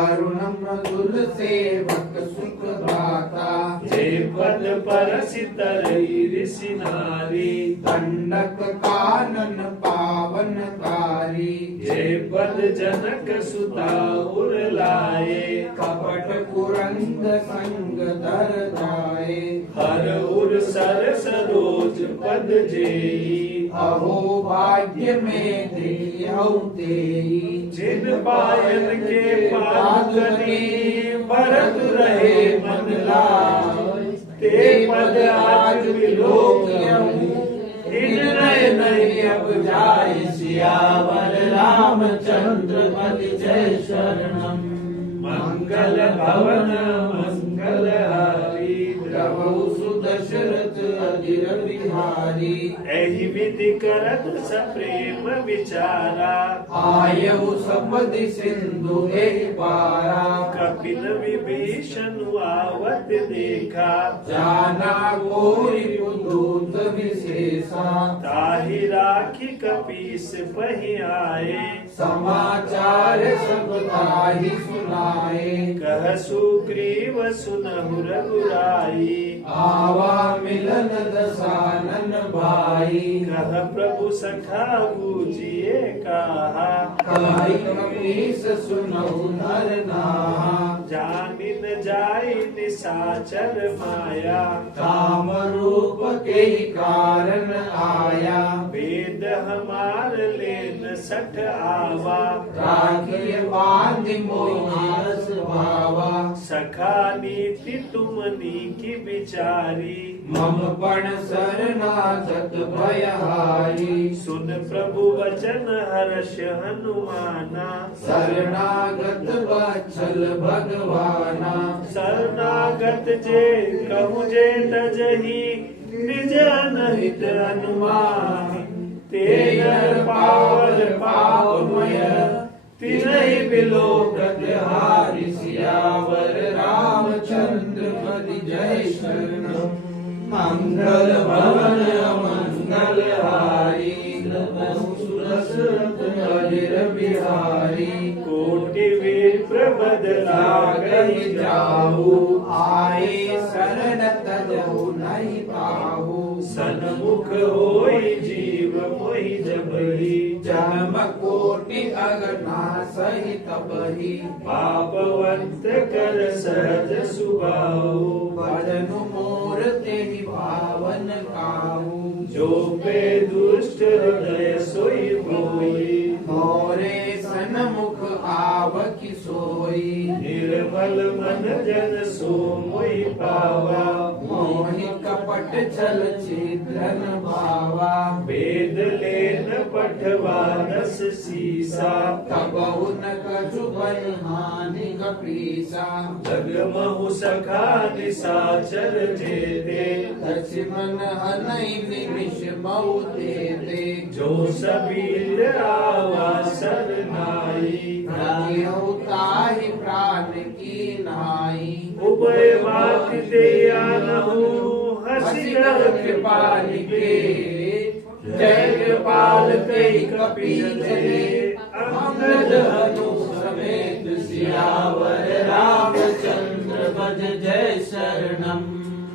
अरुण मृदुल सेवक सुख दाता जे पद परसि तरई ऋषि नारी दंडक कानन पावनकारी जे पद जनक सुता उर लाए कपट कुरंग संग दर जाए हर उर सर सरोज पद जेई अहो भाग्य में देहु तेई जिन पायन के पादुकनी भरत रहे मन लाय ते पद आज विलोकियहु इन नय नय अब जाय सियावर रामचंद्र भज जय शरणम मंगल भवन मंगलहारी प्रभु सुदशरथ अजिर बिहारी एहि विधि करत सप्रेम विचारा आयु सपदि सिंधु एहि पारा कपिल विभीषण आवत देखा जाना कोरि पुदूत विशेषा ताहि राखी कपीस पही आए, समाचार सब ताहि सुनाए। कह सुग्रीव सुनहु रघुराई, आवा मिलन दसानन भाई। कह प्रभु सखा बूझिए कहा, कहाई कपीस सुनहु नर नाहा। जानिन जाई निशाचर माया, काम रूप के कारण आया। वेद हमार लेन सठ आवा, राखिए बांध मोहिस भावा। सखा नीति तुमनी की विचारी, मम पण शरणागत भयहारी। सुन प्रभु वचन हर्ष हनुमाना, शरणागत वत्सल भगवाना। शरणागत जे कहु जे तजहि, निज अनहित अनुमान। ते नर पावल पापमय, तिनहि बिलोकत हारि। सियावर रामचंद्र पति जय शरणम। मंगल भवन मंगल हारी। सुरसरत अजिर बिहारी। कोटि वीर प्रबद लागहि जाहु, आए शरण तजहु नहीं पाहु। सन्मुख होई जीव मोहि जबहि, जन्म कोटि अगना सही तबहि। पापवंत कर सहज सुभाऊ, भजन मोर तेहि पावन काहू। जो पे दुष्ट हृदय सोई होई, मोरे सन्मुख आवकी सोई। निर्मल मन जन सो मोहि पावा। मोहि कपट छल छिद्रन भावा। वेद लेन पठवा दस सीसा, कबहु न कछु बल हानि कपीसा। जगमहु सखा निशाचर जेते, लक्ष्मण हनई निमिष मऊ देते। जो सबीर आवा सरनाई। रतिहु ताहि प्राण की नाई। उभय बात ते आनहु, हसी कर कृपालिके। जय कृपाल तेहि कपी चले। अंगद हनु समेत सियावर रामचंद्र भज जय शरणम।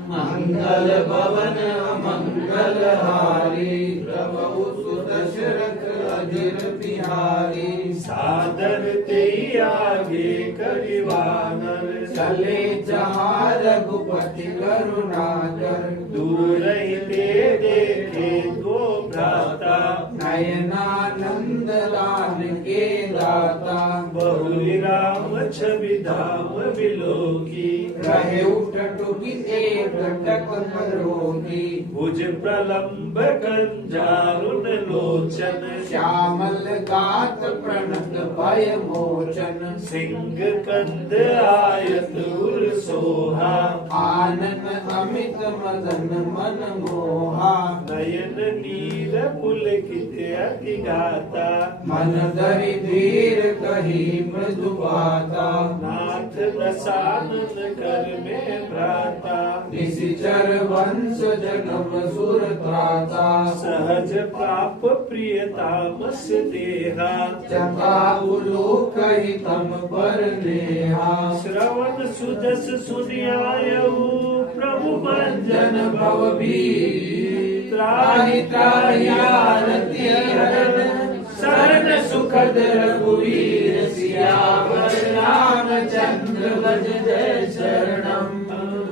मंगल भवन मंगल हारी। प्रभु सुत दशरथ अजिर बिहारी। सादर ते आगे करिवानर, चले जहाँ रघुपति करुणाकर। दूर रहते देखे दो भ्राता, नयनानंद दान के दाता। बहु राम छवि धाम विलोकी, रहे उठटुकी एक टक करोगी। भुज प्रलंब कंजारुन लोचन, श्यामल गात प्रणत भय मोचन। सिंह कंद आयत उर सोहा, आनन अमित मदन मन मोहा। नयन नीर पुलकित अति गाता, मन धरि धीर कही मृदु बाता। नाथ प्रसादन कर में भ्राता, निशिचर वंश जन्म सुर त्राता। सहज पाप प्रियतामस देहा, जता उलोक हितम पर नेहा। श्रवण सुजस सुनियायऊ, प्रभु भंजन भव भीर। त्राहि त्राहि आरती हरन। शरण सुखद रघुवीर। सियावर रामचंद्र भज जय शरणम।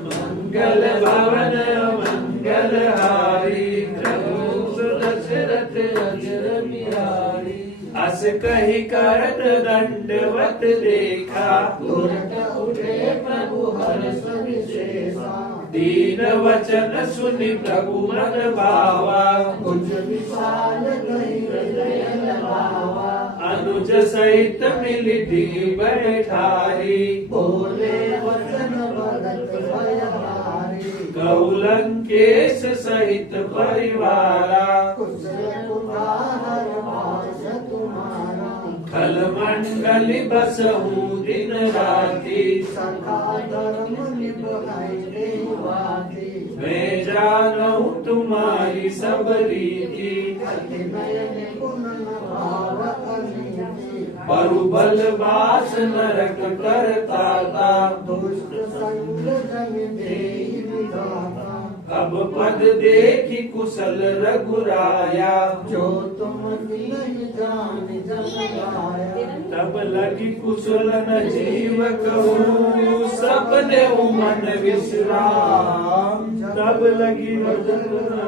मंगल भवन मंगल हारी। प्रभु दशरथ अजिर बिहारी। अस कही करत दंडवत देखा, तुरत उठे प्रभु हर्ष विशेषा। दीन वचन सुनि प्रभु मन भावा, कुछ विशाल कही हृदय लगावा। अनुज सहित मिलिति बैठारी, बोले वचन भगत भयहारी। गौलंकेश सहित परिवारा, कुछ कुमार भाष तुम्हारा। खल मंडली बसहु दिन राति, सखा धर्म निभाई देवाती। मैं जानहु तुम्हारी नारी सबरी की अति नयन गुण भाव अनीति बरुबल बास नरक करता था दुष्ट संग जन देहि विधाता अब पद देखी कुशल रघुराया जो तुम नहीं जान जन गाया तब लगी कुशल न जीव कहूँ सपने मन विश्राम तब लगी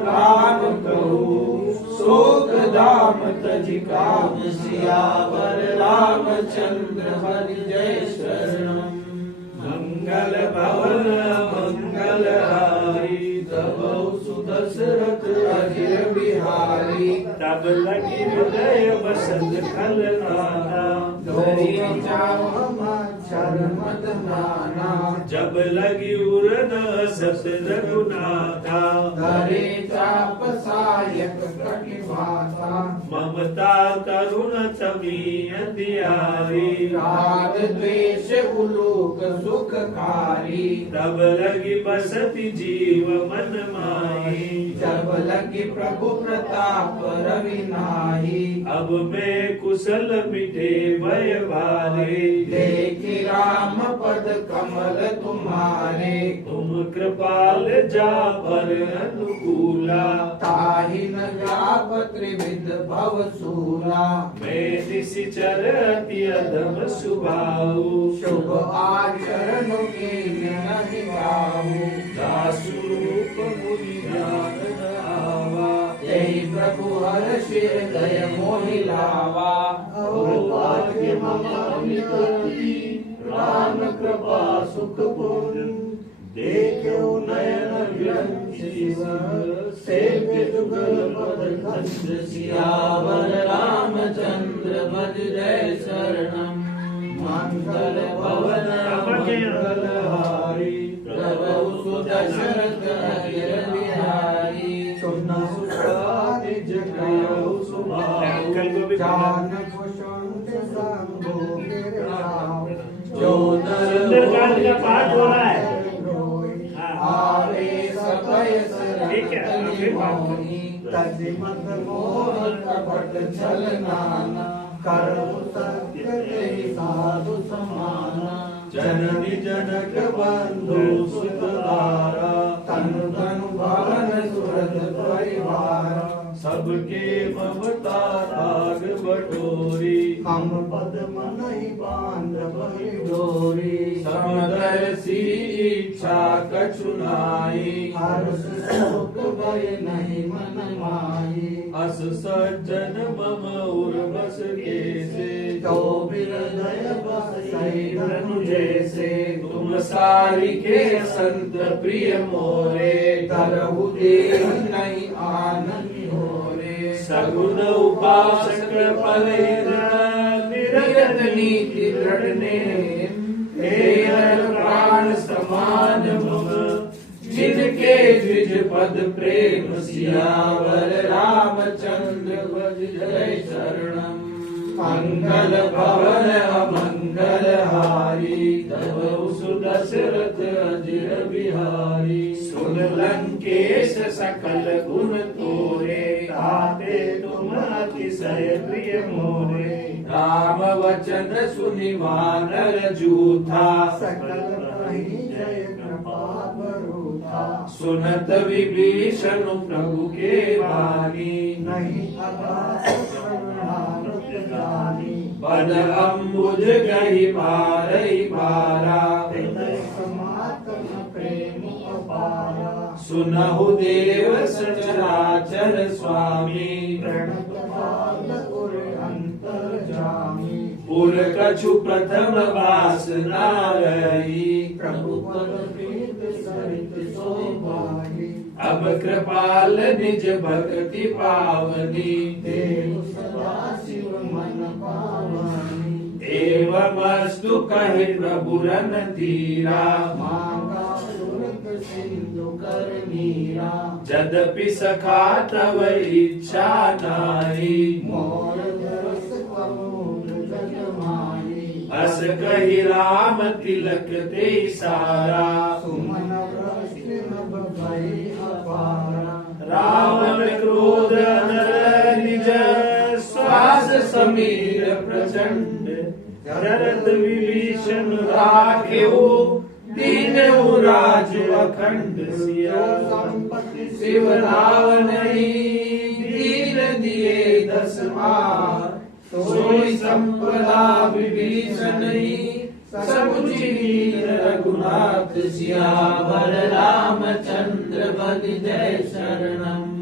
राम कहूँ शोक धाम तज काम सियावर रामचंद्र हरि जय शरणम मंगल भवन मंगल हारी तब सुदशरथ अजय बिहारी तब लगी हृदय बसंत खल नाना शर्मद नाना जब लगी उरन सत रघुनाथा धरे चाप सायक कटिभाता ममता तरुण तमी अंधियारी राग द्वेष उलोक सुखकारी तब लगी बसती जीव मन माही जब लगी प्रभु प्रताप रवि नाही अब मैं कुशल मिटे भय भारे देखि राम पद कमल तुम्हारे तुम कृपाल जा पर अनुकूला ताहि न व्याप त्रिविध भव सूला मैं निशिचर अति अधम सुभाऊ शुभ आचरण के नहीं गाऊ दासुरूप मुनि ज्ञान न आवा यही प्रभु हर शिर दय मोहि लावा भाग्य मम अमितति राम कृपा सुख पुण्य देखो नयन विरंचिव सेव्य जुगल पद खंड सियावर रामचंद्र भज जय शरणम मंगल भवन मंगल हारी प्रभु सुदशरथ अजय बिहारी सुन सुखादि जगयो सुभाऊ जानक शांत संगो गिरधाम जो सुंदरकांड का पाठ हो रहा है। आवे सभय ठीक है, फिर बात मोही तजिमत मोह कपट छल नाना करहु सत्य तेहि साधु समाना जननी जनक बंधु सुतधारा तनु तनु भवन सुरत परिवार सबके ममता राग बटोरी हम पद्म नहीं बांध डोरी समदर्शी इच्छा कछु नाई हर्ष सुख भय नहीं मन माही अस सज्जन मम उर्वस कैसे तो हृदय बसई धनु जैसे तुम सारी के संत प्रिय मोरे तरहु देह नहीं आनंद होरे सगुण उपासक पलेर निरत नीति दृढ़ने हे हर प्राण समान मम जिनके द्विज पद प्रेम सियावर रामचंद्र भज जय शरणम मंगल भवन अमंगल हारी तब सुदशरथ अजय बिहारी सुन लंकेश सकल गुण तोरे ताते तुम अतिशय प्रिय मोरे राम वचन सुनि वानर जूथा सकल कहीं जय कृपा बरूथा सुनत विभीषण प्रभु के वाणी नहीं अगाध करुणामृत गानी पद अम्बुज गहि पारई पारा हृदय समातम प्रेम अपारा सुनहु देव सचराचर स्वामी प्रणत पाल उर अंतर जामी पुर कछु प्रथम वासना रही प्रभु पद प्रीत सरित शोभाही अब कृपाल निज भक्ति पावनी देव सदा शिव मन पावनी एवमस्तु कहि प्रभु रणधीरा मांगा सुरत सिंधु कर मीरा यद्यपि सखा तव इच्छा नाई मोर दरस कमूल जग माही अस कहि राम तिलक ते सारा सुमन वृष्टि नभ भई अपारा रावण समीर प्रचंड शरद विभीषण राखेऊ दीन राज अखंड सिया शिव रावण दीन दिए 10 मार सोई संपदा विभीषण सब वीर रघुनाथ सियावर रामचंद्र पद जय शरणम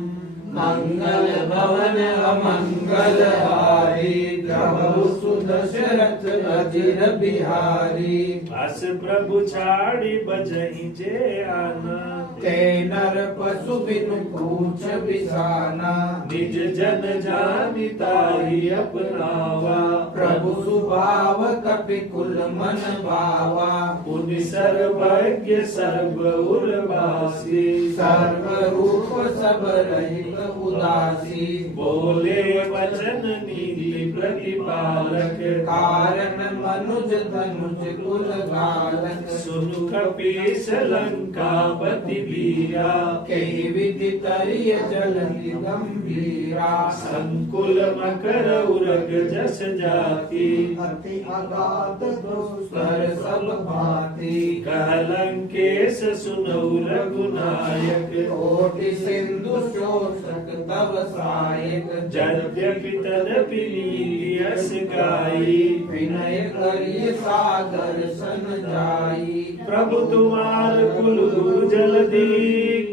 मंगल भवन अमंगल हारी प्रभु सुदशरथ अजिर बिहारी अस प्रभु छाड़ी बजहि जे आना ते नर पशु बिनु पूछ बिसाना निज जन जानि ताहि अपनावा प्रभु सुभाव कपि कुल मन भावा पुनि सर्वज्ञ सर्व उर्वासी सर्व रूप सब रहित उदासी बोले वचन नीति प्रतिपालक कारण मनुज धनुज कुल गालक सुनु कपीस लंकापति वीरा कई विधि तरिय जलधि गंभीरा संकुल मकर उरग जस जाति अति अगाध दुस्तर सब भांति कहलंकेश सुनौ रघुनायक कोटि सिंधु शोषक तव सहायक यद्यपि तदपि लीलियस गाई विनय करिय सागर सन जाई प्रभु तुम्हार कुल गुरु जलधि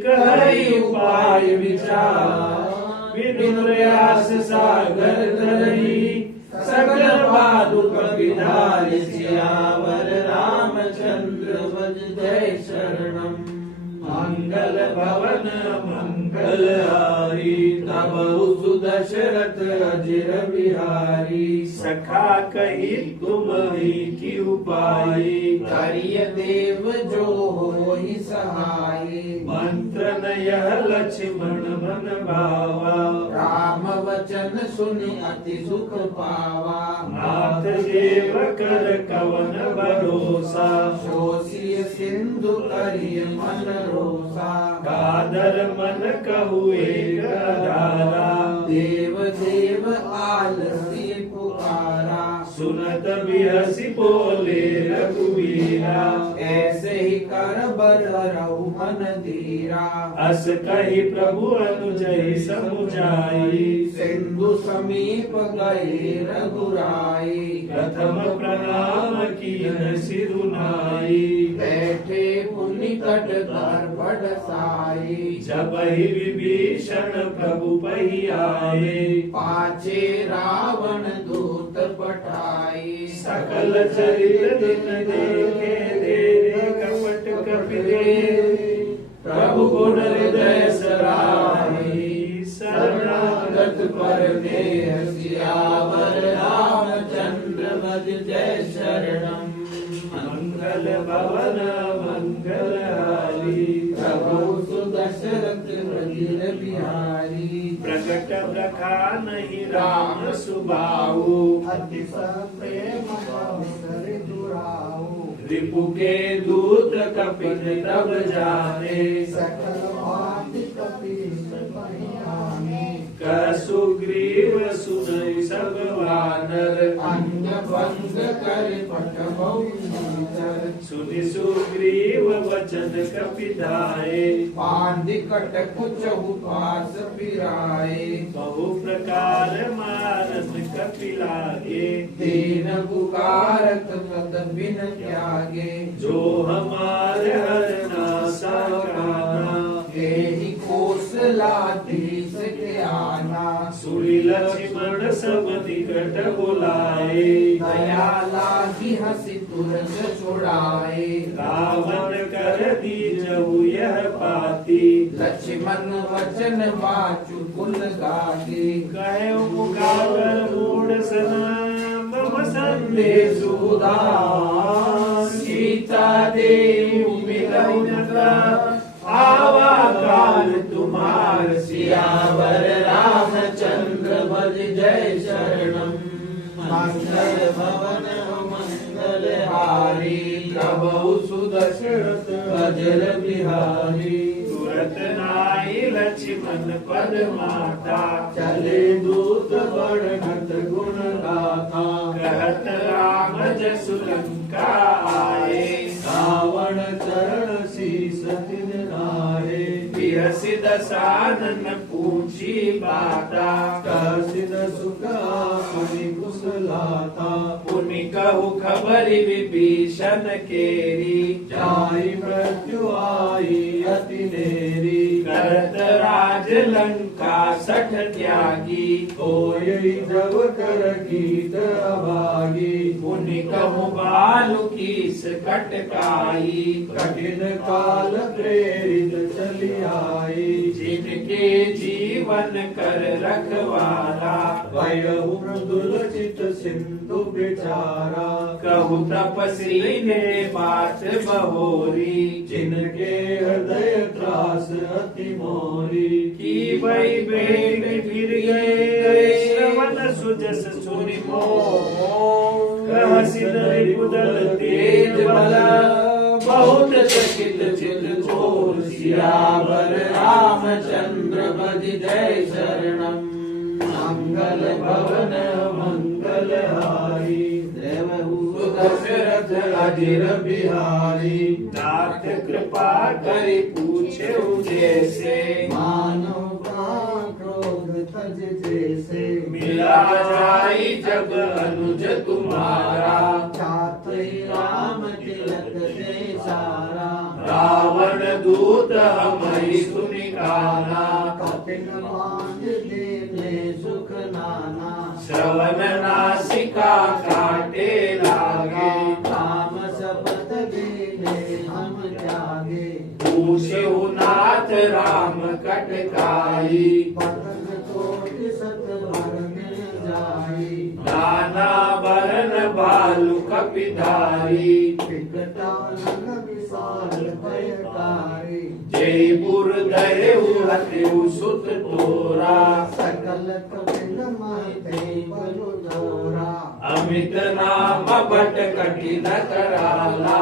कहि उपाय विचार विनु प्रयास सागर तरही सकल भादु कपिधारि सियावर रामचंद्र भज जय शरणम मंगल भवन मंगल हारी तब सुदशरथ अजिर बिहारी सखा कही तुम ही की उपाई करिय देव जो हो ही सहाय मंत्र यह लक्ष्मण मन भावा राम वचन सुनि अति सुख पावा नाथ देव कर कवन भरोसा शोषिय सिंधु करिय मन रोसा कादर मन कहुए धारा देव देव आलसी पुकारा सुनत बिहसी बोले रघुवीरा ऐसे ही कर बर रहु मन धीरा अस कही प्रभु अनुजय समुझाई सिंधु समीप गए रघुराई प्रथम प्रणाम कीन सिरुनाई बैठे पुनि कट कर बड़साई जब ही विभीषण प्रभु पही आए पाछे रावण दूत पठाई सकल चरित दिन देखे तेरे कपट कपिले प्रभु गुण हृदय सराही शरणागत पर देह सियावर रामचंद्र भज जय शरणम मंगल भवन मंगल हारी प्रभु सुदशरथ अजिर बिहारी प्रकट प्रखा नहीं राम सुबाहु अति प्रेम समुद्र दुराऊ रिपु के दूत कपिल तब जाने सकल भांति कपीस परिहाने सुग्रीव सुनई सब वानर अंग भंग कर पटबहु नीचर सुनि सुग्रीव वचन कपिधाए बांधि कट कुचहु पास फिराए बहु प्रकार मारत कपिलागे दीन पुकारत पद बिन त्यागे जो हमारे हरना साकाना एहि कौशलाधीश के आना सुनि लक्ष्मण सब निकट बुलाए दया लागी हंसी तुरंत छुड़ाए रावण कर दीजहु यह पाती लक्ष्मण वचन वाचु कुल गागे कहे मुखागर मूढ़ सना मम संदेश उदास सीता देव मिलौ नता आवा काल तुम्हार सियावर रामचंद्र भज जय शरणम मंगल भवन मंगल हारी प्रभु सुदशरथ अजर बिहारी तुरत नाई लक्ष्मण पद माता चले दूत वर्णत गुण गाथा कहत राम जसु लंका आए रावण चरण शीस तिन नारे बिहसि दसानन पूछी बाता कसिन सुख आपनि कुशलाता पुनि कहु खबर विभीषण केरी जाई मृत्यु आई अति नेरी करत राज लंका सठ त्यागी कोई जब कर कीट अभागी पुनि कहु बालु कीस कटकाई कठिन काल प्रेरित चली आई जिनके जीवन कर रखवाला वयहु मृदुल चित सिंधु बिचारा कहु तपस्वी ने बात बहोरी जिनके हृदय त्रास अति मोरी की वही भेंट फिर गए श्रवण सुजस सुनि कहसि रिपुदल तेज बल बहुत चकित चित घोर सियावर रामचंद्र पद जय शरणम मंगल भवन मंगल हारी दशरथ अजिर बिहारी नाथ कृपा करि पूछे जैसे मानव का क्रोध तज जैसे मिला जाई जब अनुज तुम्हारा छात्र राम तिलक से सारा रावण दूत हमारी सुनि गाना कठिन बांध देने सुख नाना श्रवण नासिका काटे लागे राम शपथ देने हम जागे पूछे नाथ राम कटकाई पतन कोटि सत भर मिल जाई नाना बरन बालु कपिधारी विकटानन विशाल भयकारी जय पुर दयु हत्यु सुत तोरा सकल कपिल माते बलु जोरा अमित नाम बट कठिन कराला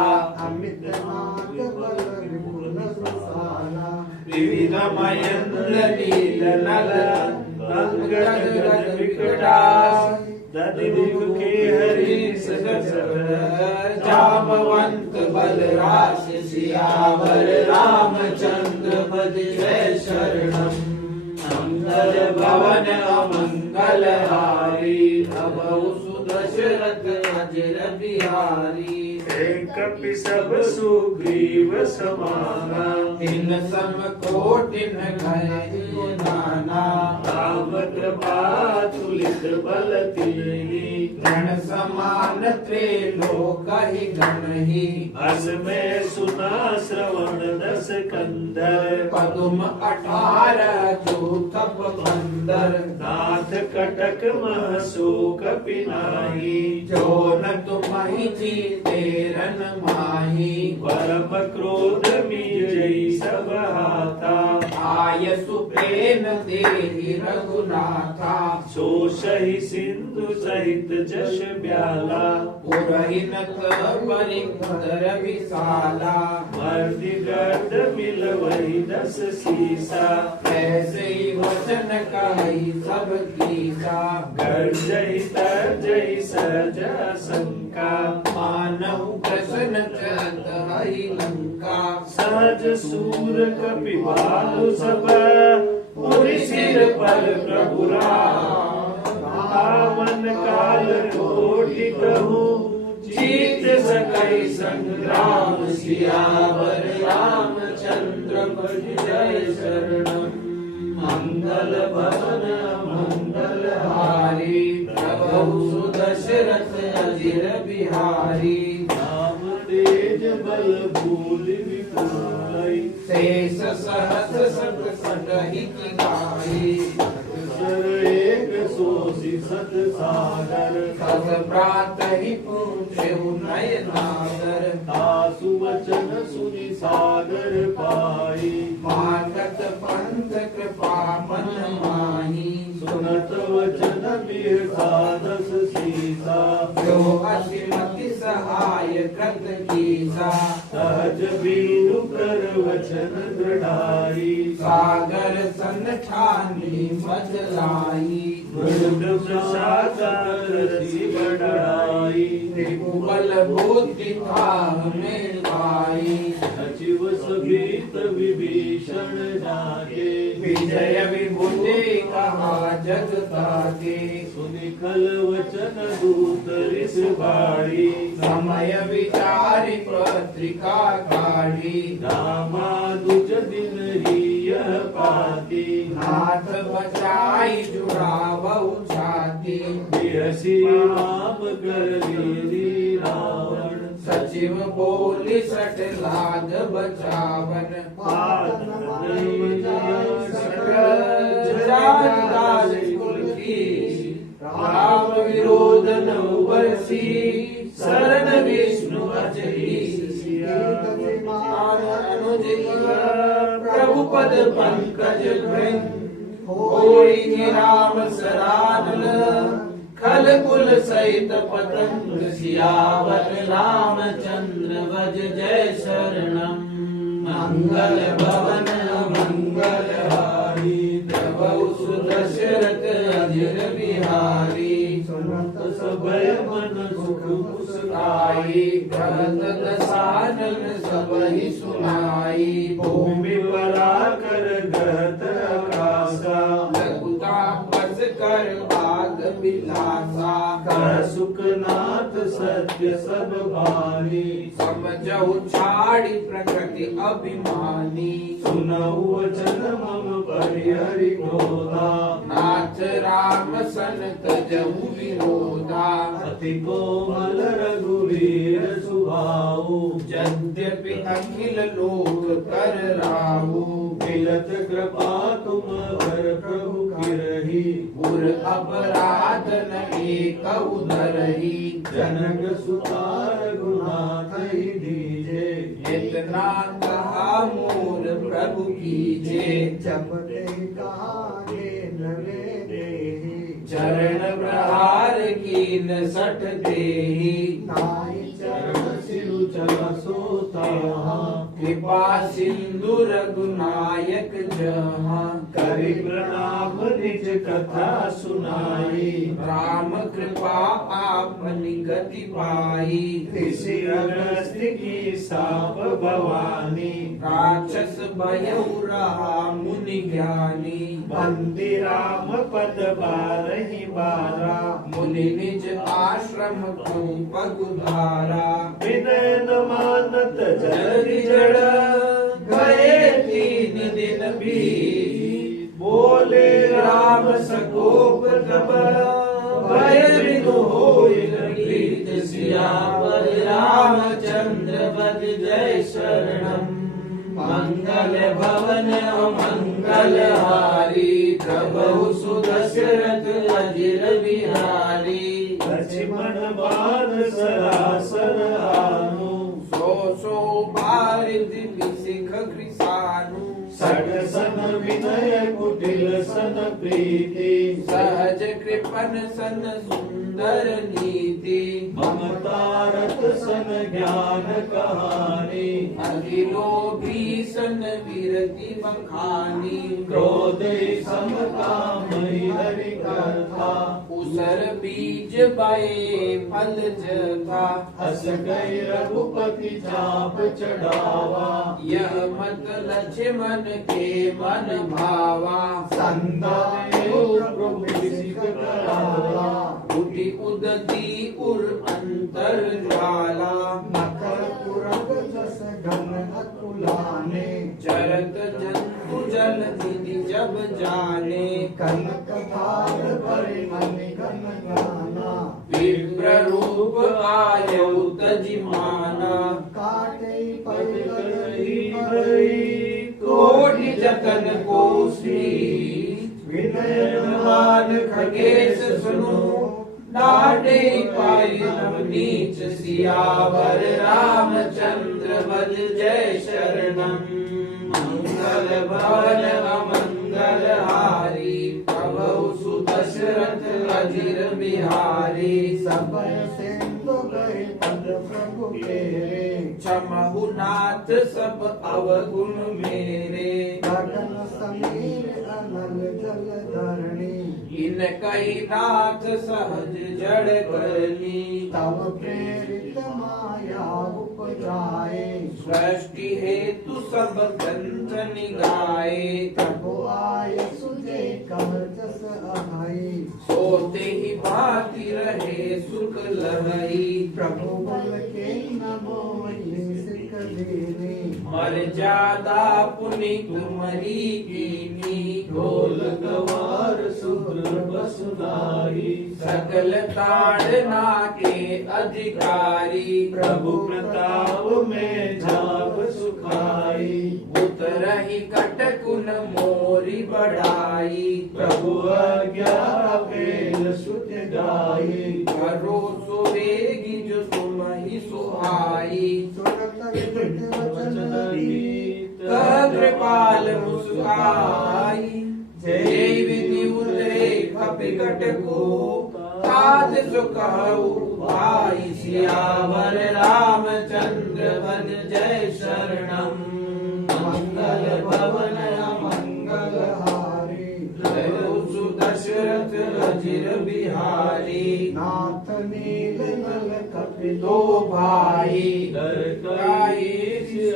अमित नाग बल विपुल सुशाला विविध मयंद्र नील नल अंग गद विकटा दधिमुख के हरि जामवंत बलराज सियावर रामचंद्र पद जय शरणम मंगल भवन अमंगल हारी अभौ सुदशरथ अजर बिहारी कपि सब सुग्रीव समाना इन सम कोटिन भय नाना राम कृपा तुलित बल तिलहि रण समान त्रिलोक ही गणहि अस में सुना श्रवण दस कंदर पदुम 18 जो तप बंदर नाथ कटक महसूक पिनाही जो न तुम्हि जीते रन माही परम क्रोध मीजई सब हाथा आय सुप्रेम देहि रघुनाथा सो सही सिंधु सहित जश ब्याला पुरहिन परिकर विशाला मर्दि गर्द मिल वही दस सीसा ऐसे ही वचन कही सब कीसा गर्जई तर्जई सज शंका मानव प्रसन्न चत हरि लंका सहज सूर कपि बालु सब पुरि सिर पर प्रभु रावण काल कोटि कहू जीत सकई संग्राम सियावर रामचंद्र पद जय शरणम मंगल भवन मंगल हारी प्रभु सुदशरथ अजिर बिहारी राम तेज बल भूल विपुलाई शेष सहस सत सटहि की गाई एक सोसी सत सागर सत प्रातहि पूछे नय नागर तासु वचन सुनि सागर पाई मागत पंथ कृपा मन माही सुनत वचन बिरसादस सीसा जो असिमति सहाय कृत कीसा सहज बीनु कर वचन दृढ़ाई सा छानी मचलाई बुद्ध प्रसाद रसी बढ़ाई त्रिभुवन बुद्धि था में पाई सचिव सभीत विभीषण जाके विजय विभूति कहा जगता के सुनिखल वचन दूत रिस बाड़ी समय विचारी पत्रिका काढ़ी रामानुज दिन ही यह पाती नाथ बचाई जुड़ावऊ छाती बिहसी राम कर लीली रावण सचिव बोली सट लाग बचावन जागदास कुल की राम विरोध न बरसी शरण विष्णु अचरी अनुज प्रभु पद पंकज होई राम सरानल खल कुल सहित पतंग सियावर रामचंद्र भज जय शरणम मंगल भवन मंगल हारी प्रभु सुदशरथ अजर बिहारी सुनत सबय मन सुख मुस्काई कहत दसानन सबहि सुनाई भूमि पराकर गहत आकाशा लघुता बस कर भाग विलासा कर सुखनाथ सत्य सब भानी समझऊ छाड़ी प्रकृति अभिमानी सुनऊ वचन मम परिहरि क्रोधा नाथ राम सन तजहु विरोधा अति कोमल रघुवीर सुभाऊ यद्यपि अखिल लोक कर राहु मिलत कृपा तुम पर प्रभु की रही गुर अपराध न एक उधरही जनक सुतार गुनाथ ही दीजे इतना कहा मोर प्रभु कीजे जपते कहागे नवे देहि चरण प्रहार कीन सठ देहि नाई चरण सिरु चला सोता कृपा सिंधु रघुनायक जहाँ करि प्रणाम निज कथा सुनाई राम कृपा आपनि गति पाई ऋषि अगस्त्य की साप भवानी राक्षस भयउ रहा मुनि ज्ञानी बंदी राम पद बारहि बारा मुनि निज आश्रम को पगुधारा विनय न मानत जलधि जल जड़ गए 3 दिन भी बोले राम सकोप तब भय बिनु होय प्रीत सियावर रामचंद्र बद जय शरणम मंगल भवन मंगल हारी प्रभु सुदशरथ अजिर बिहारी लक्ष्मण बाण सरासर आनु सो बारिद विसिख कृसानु सठ सन विनय कुटिल सन प्रीति सहज कृपन सन सुंदर नीति ममता रत सन ज्ञान कहानी अखिलो भीषण विरति बखानी क्रोध सम काम हरि करता उसर बीज बये फल जथा हस गई रघुपति चाप चढ़ावा यह मत लक्ष्मण के मन भावा संदायो प्रभु सिख करावा उठी उदती उर अंतर ज्वाला मकर पुरग जस घन अतुलाने चरत जंतु जल निधि जब जाने कनक धार परिमणि घन गाना विप्र रूप आयु तजिमाना काटे पद करही पद भई कोटि जतन कोसी विनयमान खगेश सुनो डाटे पाई नवनीच सियावर रामचंद्र बद जय शरणम मंगल भवन अमंगल हारी प्रभु सुदशरथ अजिर बिहारी समय सिंधु गए पद प्रभु तेरे क्षमहु नाथ सब अवगुण मेरे गगन समीर अनल बिन कही नाथ सहज जड़ करली। तव प्रेरित माया उपजाए, सृष्टि हेतु सब ग्रंथ निगाए। प्रभु आय सुजे कह जस अहाई, सोते ही भांति रहे सुख लहई। प्रभु बल के न मोहि सिख दीनी, मर्यादा पुनि तुम्हारी कीनी। ढोल गवार सुलभ सुनाई, सकल ताड़ना के अधिकारी। प्रभु प्रताप में जाप सुखाई। उतरहि कटकुन मोरी बढ़ाई। प्रभु आज्ञा पेल सुत गाई। करो सुवेगी जो सुमहि सुहाई। सुरत विदित वचन गीत, कह कृपाल मुस्काई। जय विधि उतरे कपिकट को, ताज सो कहु भाई। सियावर रामचंद्र बन जय शरणम। मंगल भवन मंगल हारी, सुदशरथ अजिर बिहारी। नाथ नील नल कपिलो दो भाई दरकाई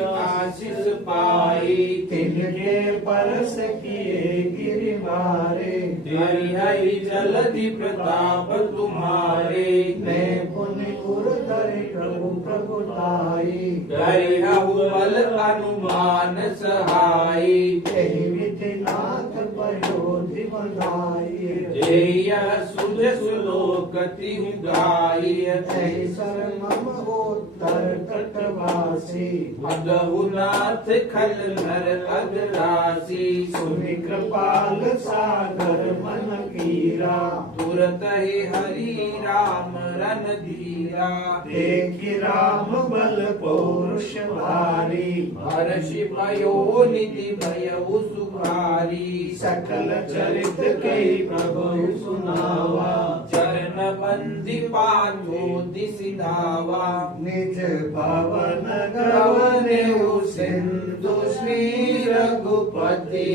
आशीष पाई। तिनके परस किए गिरि मारे, हरि हरि जलधि प्रताप तुम्हारे। मैं पुनि उर धरि प्रभु प्रभुताई, गरिहु बल अनुमान सहाई। यही विधि नाथ पयोधि बंधाई, जेय सुज सुलोकति गाई। यही शरणम उत्तर तटवासी, अदहु नाथ खल नर अग्रासी। सुनि कृपाल सागर मन कीरा, तुरत ही हरि राम रन धीरा। देखि राम बल पौरुष भारी, हर्षि भयो निधि भयउ सुखारी। सकल चरित के प्रभु सुनावा, चरण बंदी पाथो दिसि धावा। निज भवन गवने गवने सिंधु श्री रघुपति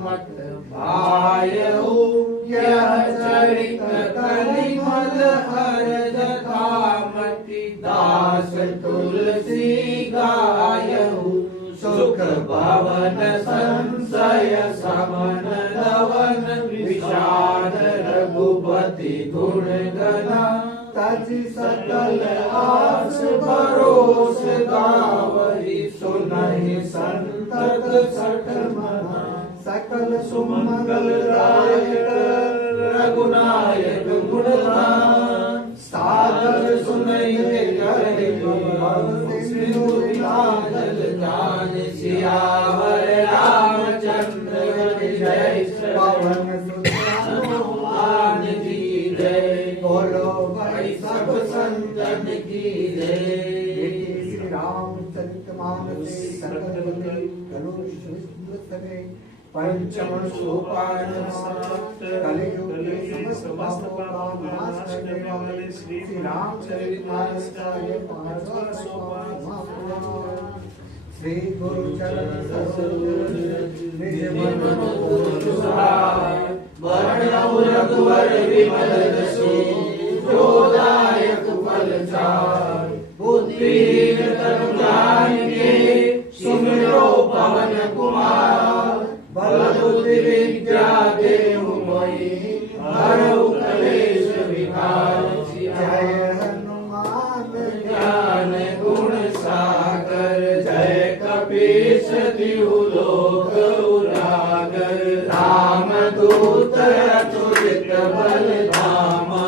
मत भायउ। यह चरित कलिमल हर जथामति। दास तुलसी गायउ। सुख भवन संशय समन दवन। विषाद रघुपति गुण गना। तजि सकल आस भरोस गावहि सुनहि संतत सठ मना। सकल सुमंगल दायक रघुनायक गुणगान। सादर सुनहि कहि सिंधु विलाजल जान। सियावर रामचंद्र जय पवन सुत हनुमान जी जय। बोलो भाई सब संतन की जय। श्री रामचरितमानस सकल कलुषे पंचम सोपान समाप्त। कलियुग के समस्त पाप नाश करने वाले श्री रामचरितमानस का ये पांचवा सोपान समाप्त। श्री गुरु चरण सरोज निज मन वर्णौ रघुवर विमल जसु। जो दायक फल चार। बुद्धिहीन तनु जानिके। सुमिरो पवन कुमार। बल बुद्धि विद्या देहु मोहि। हरहु कलेश विकार। जय हनुमान ज्ञान गुण सागर। जय कपीस तिहु लोक उजागर। रामदूत अतुलित बल धामा।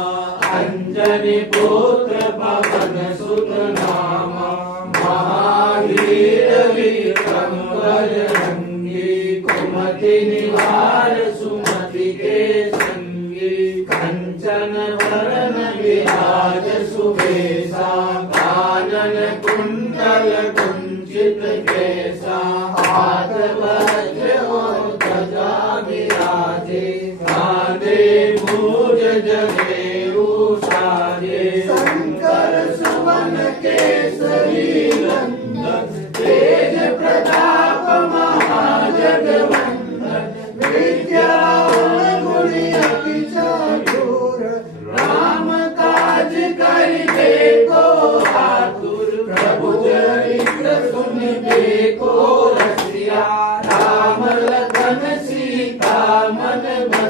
अंजनी पुत्र पवन सुत नामा। महावीर विक्रम बजरंगी। कुमति निवार सुमति के संगी। कंचन वरन विराज सुबेसा। कानन कुंडल कुंचित केसा। हाथ वज्र और ध्वजा विराजे। कांधे मूज जनेऊ साजे। शंकर सुवन केसरी नंदन। तेज प्रताप महाजगवंदन। विद्या गुणिया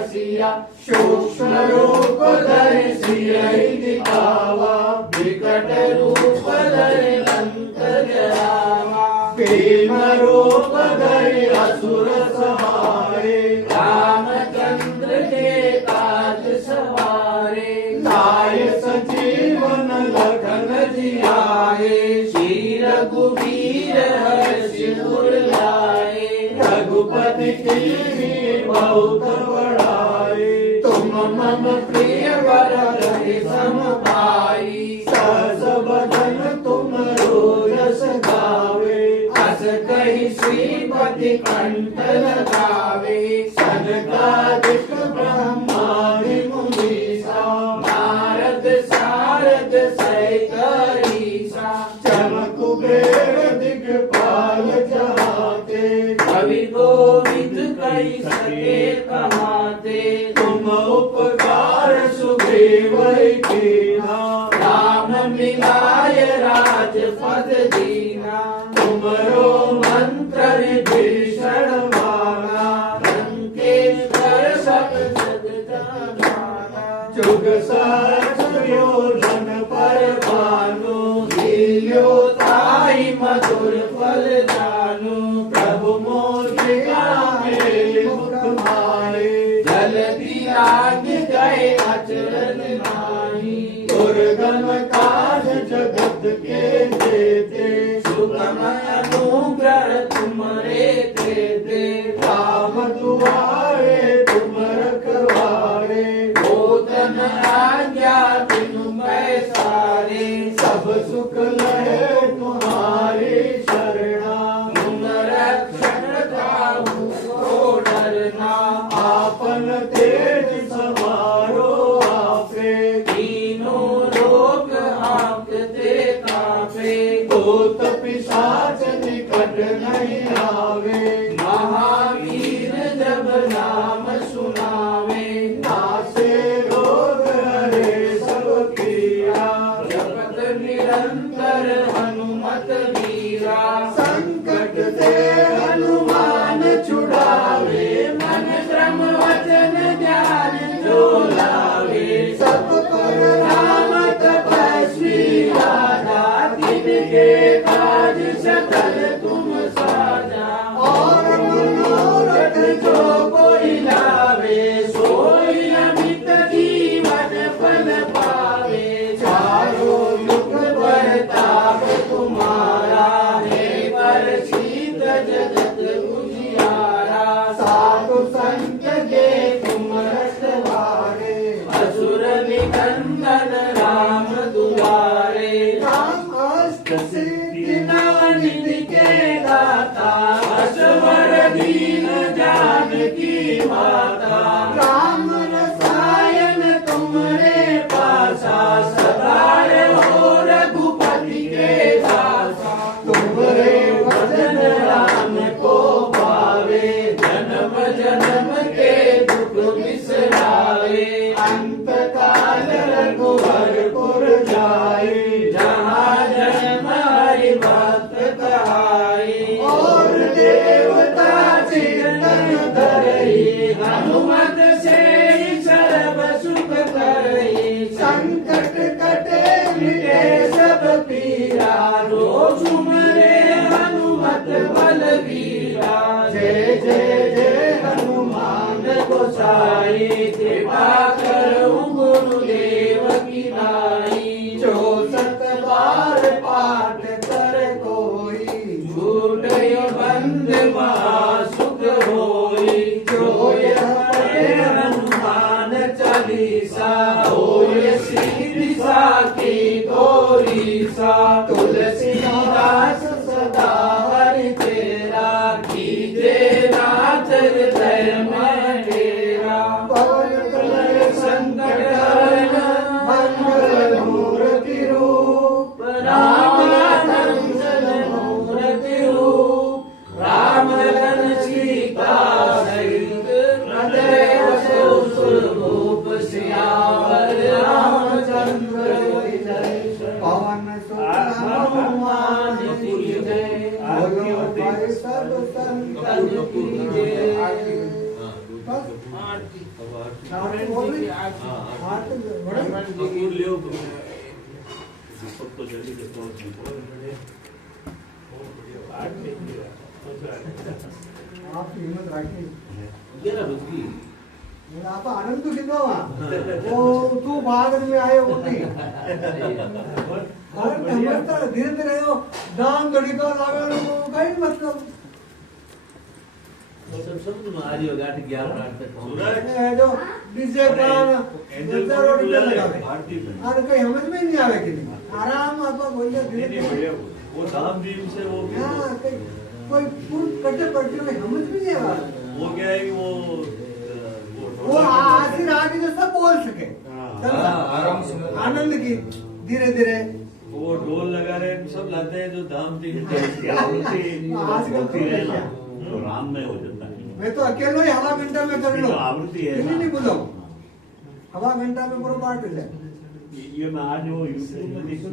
बसिया सूक्ष्म रूप धरि सियहि दिखावा विकट रूप धरि अंतर्यामा भीम रूप धरि असुर सहारे रामचंद्र के काज सवारे लाए सजीवन लखन जियाए श्री रघुवीर हर्षि उर लाए रघुपति की बहुत बड़ाई तुम मम प्रिय वरद सम भाई सहस बदन तुम रोजस गावे अस कहि श्रीपति कंठ लगावे सनकादिक ब्रह्मादि मुनीसा नारद सारद सहित ईसा चमक कुबेर दिग्पाल जहाते कवि गोविंद कहि सके कहाते तुम उपकार सुग्रीव कीना राम मिलाय राजपद दीना तुमरो मंत्र विभीषण माना लंकेश्वर सब जग जाना जुग सहस्रयोजन पर भानु लील्यो ताई मधुर फल जानू प्रभु मोदिका में मुख मारे जल्दी लाग गए अचरज नाहि दुर्गम काज जगत के देते सुगम अनुग्रह तुमरे तेते राम दुआरे तुम रखवारे भोजन आज्ञा बिनु पैसारे सब सुख लहे तुम्हारी शरणा तुम रक्षण काहू को डरना आपन तेज समारो आपे तीनों लोक हाँकते कांपे भूत पिशाच निकट नहीं आवे महावीर जब नाम सुनावे नासे रोग हरे सब पीरा जपत निरंतर हनुमत वीरा संकट से हनुमान छुड़ावे मन क्रम वचन ध्यान जो लावे सब पर राम तपस्वी राजा तिनके काज सकल तुम साजा और मनोरथ जो कोई लावे सोई अमित जीवन फल पावे चारों युग बरताप तुम्हारा है परसिद्ध जगत उजियारा साधु संत के तुम रखवारे असुर निकंदन राम दुलारे राम अष्ट सिद्धि नवनिधि के दाता असवर दीन जानकी माता राम रसायन तुमरे पासा सदा हो रघुपति के दासा तुम्हारे भजन राम को पावे जन्म जन्म के दुख बिसरावे अंत काल रघुवरपुर जाए जहाँ जन्म हरि भक्त कहाई और देवता चिंतन धरई हनुमत से सर्व सुख करई संकट कटे मिटे सब पीरा रोज सुमरे हनुमत बलवीरा जय जय जय हनुमान गोसाई कृपा करहु गुरुदेव की नाई जो सत बार पाठ कर कोई छूटय बंद महासुख होई जो यह पढ़े हनुमान चालीसा होय सिद्धि साखी गौरीसा तुलसीदास सदा हरि तेरा कीजे नाथ हृदय में डेरा पवन कलय संकट हरण मंगल मूर्ति रूप राम मूर्ति रूप राम लखन सीता सहित हृदय बसो सुरभूप सियावर रामचंद्र की जय। पवन सुत आरती बोल रही? आरती बड़ी? आप हिम्मत राखी आप आनंद तो कितना हुआ वो तू बाद में आए वो नहीं धीरे धीरे दाम दड़ी का लावे कहीं मतलब जो डीजे गाना रोड पे लगावे और कहीं समझ में नहीं आवे कि आराम आप बोलिए धीरे धीरे वो धाम धीम से वो कोई कटे पड़ते में समझ में नहीं आवा वो क्या है कि वो आसिर आगे जो सब बोल सके आराम से आनंद की धीरे धीरे वो ढोल लगा रहे सब लाते हैं जो धाम धीम आजकल तो राम में हो जाता है। मैं तो अकेले ही हवा घंटा में कर लो आवृत्ति है किसी नहीं बोलो हवा घंटा में पूरा पार्ट हो जाए ये मैं आज वो यूट्यूब में देखा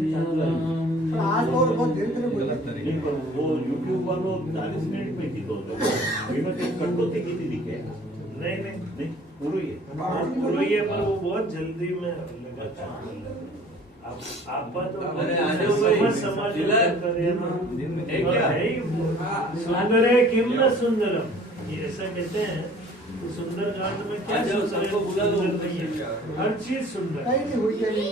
आज और बहुत धीरे धीरे बोले नहीं पर वो यूट्यूब वालों 40 मिनट में थी तो कटौती की थी दिखे नहीं पूरी है पूरा ही है पर वो बहुत जल्दी में लगा आप तो अरे आज भाई समझ जिला है क्या है सुंदर है किम न सुंदरम ये ऐसा कहते हैं तो सुंदर कांड में क्या आज सबको बुला लो हर चीज सुंदर कहीं नहीं हुई कहीं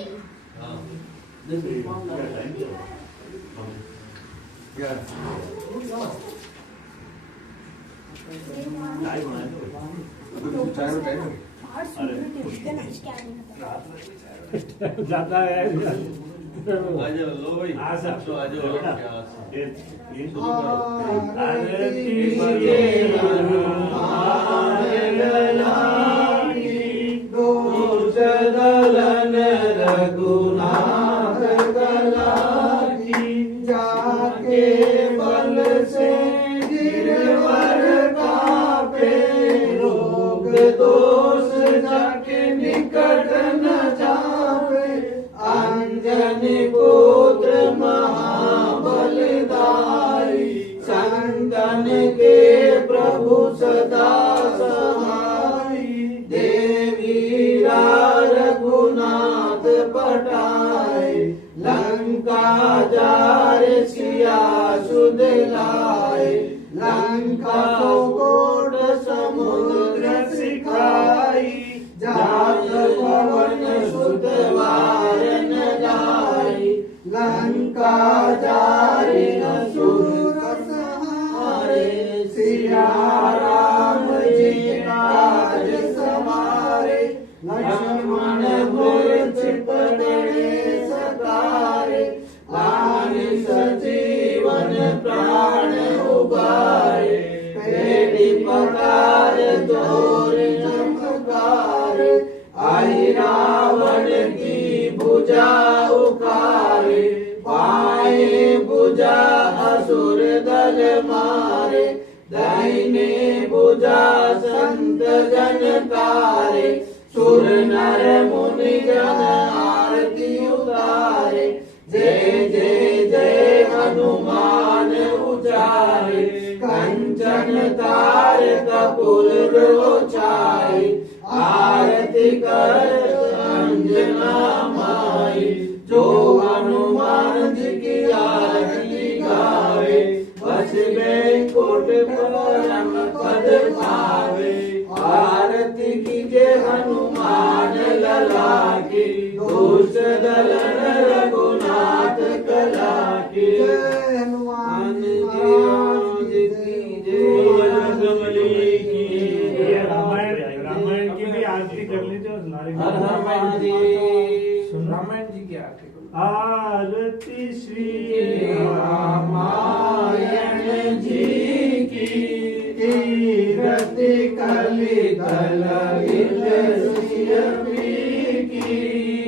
ज्यादा है आज लो भाई आज तो आज ये आरती दलन रघुनाथ गलाकी जाके बल से गिरवर कापे रोग दोष जाके निकट न जावे अंजनी पुत्र महाबलदाई संतन के प्रभु सदा सहाय देवी रघुनाथ पटाए लंका जार सिया सुध लाए लंका कोट समुद्र सिखाई जात पवन सुत वारन जाई लंका जारी असुर सहारे सिया राम जी काज समारे लक्ष्मण मूर्छित पड़े सतारे आनि सजीवन प्राण उबारे पेड़ी पकार जोर चमकार आई रावण की भुजा उखारे पाए भुजा असुर दल मारे दाहिने भुजा संत जन तारे सुर नर मुनि जन आरती उतारे जय जय जय हनुमान उचारे कंचन तार कपूर लोचाई आरती कर अंजना माई जो हनुमान जी की आरती गावे बस में कोट परम पद पावे आरती कीजे हनुमान लला की दुष्ट दलन रघुनाथ कला की जय हनुमान जी की ये रामायण की भी आरती कर लीजिए और रामायण जी की आरती आरती श्री रामायण जी की कीरति कलि दल की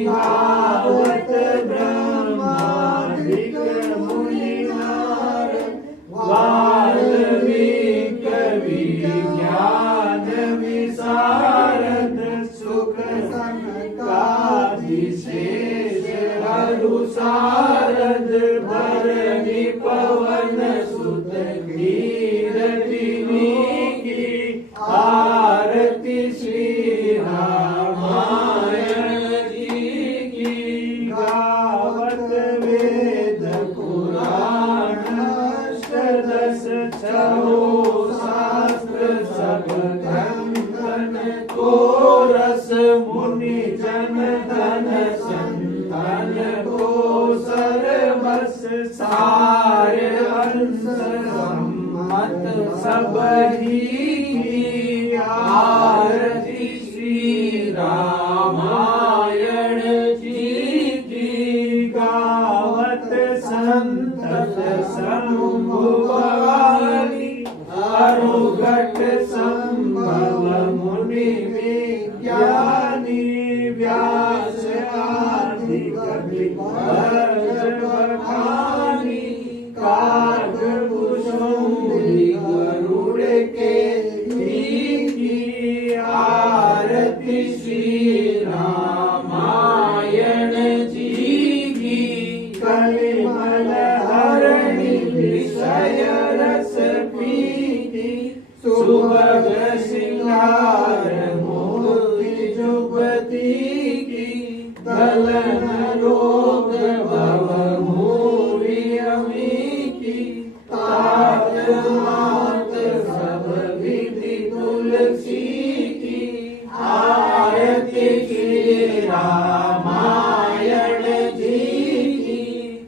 भागवत ब्रह्मादिक मुनि नारद वाल्मीकि विज्ञान विशारद सुख सनकादि शेष सारद भरणी पवन सुत कीरति की आरती श्री रामायण जी की गावत संतत समुवारी अनुघट संभव मुनि विज्ञानी व्यास आदि कवि वर्ष बखानी काग कुसुम गरुड़ के की आरती श्री रामायण जी की कलिमल हरणि विषय रस पीति सुभग सिंगार मोति जुबती की कलन रोग भव भूरि अमी की तात मात सब विधि तुलसी की आरती श्री रामायण जी की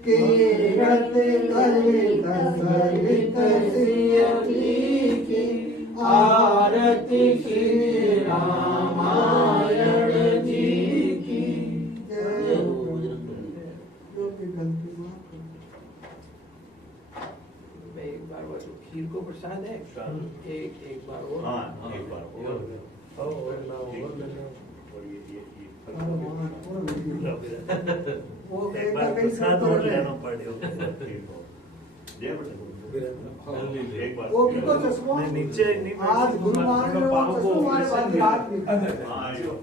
कीरत ललित सरित सियती की आरती श्री रामायण जी की। जो भी गलती माफ कर। एक बार वो खीर को प्रसाद है, एक बार वो हाँ एक बार और ये वो एक बार प्रसाद और लेना पड़ेगा जय बटन एक बार वो किनको चश्मा नीचे नहीं आज गुरु महाराज ने वो चश्मा हमारे पास रात में हाँ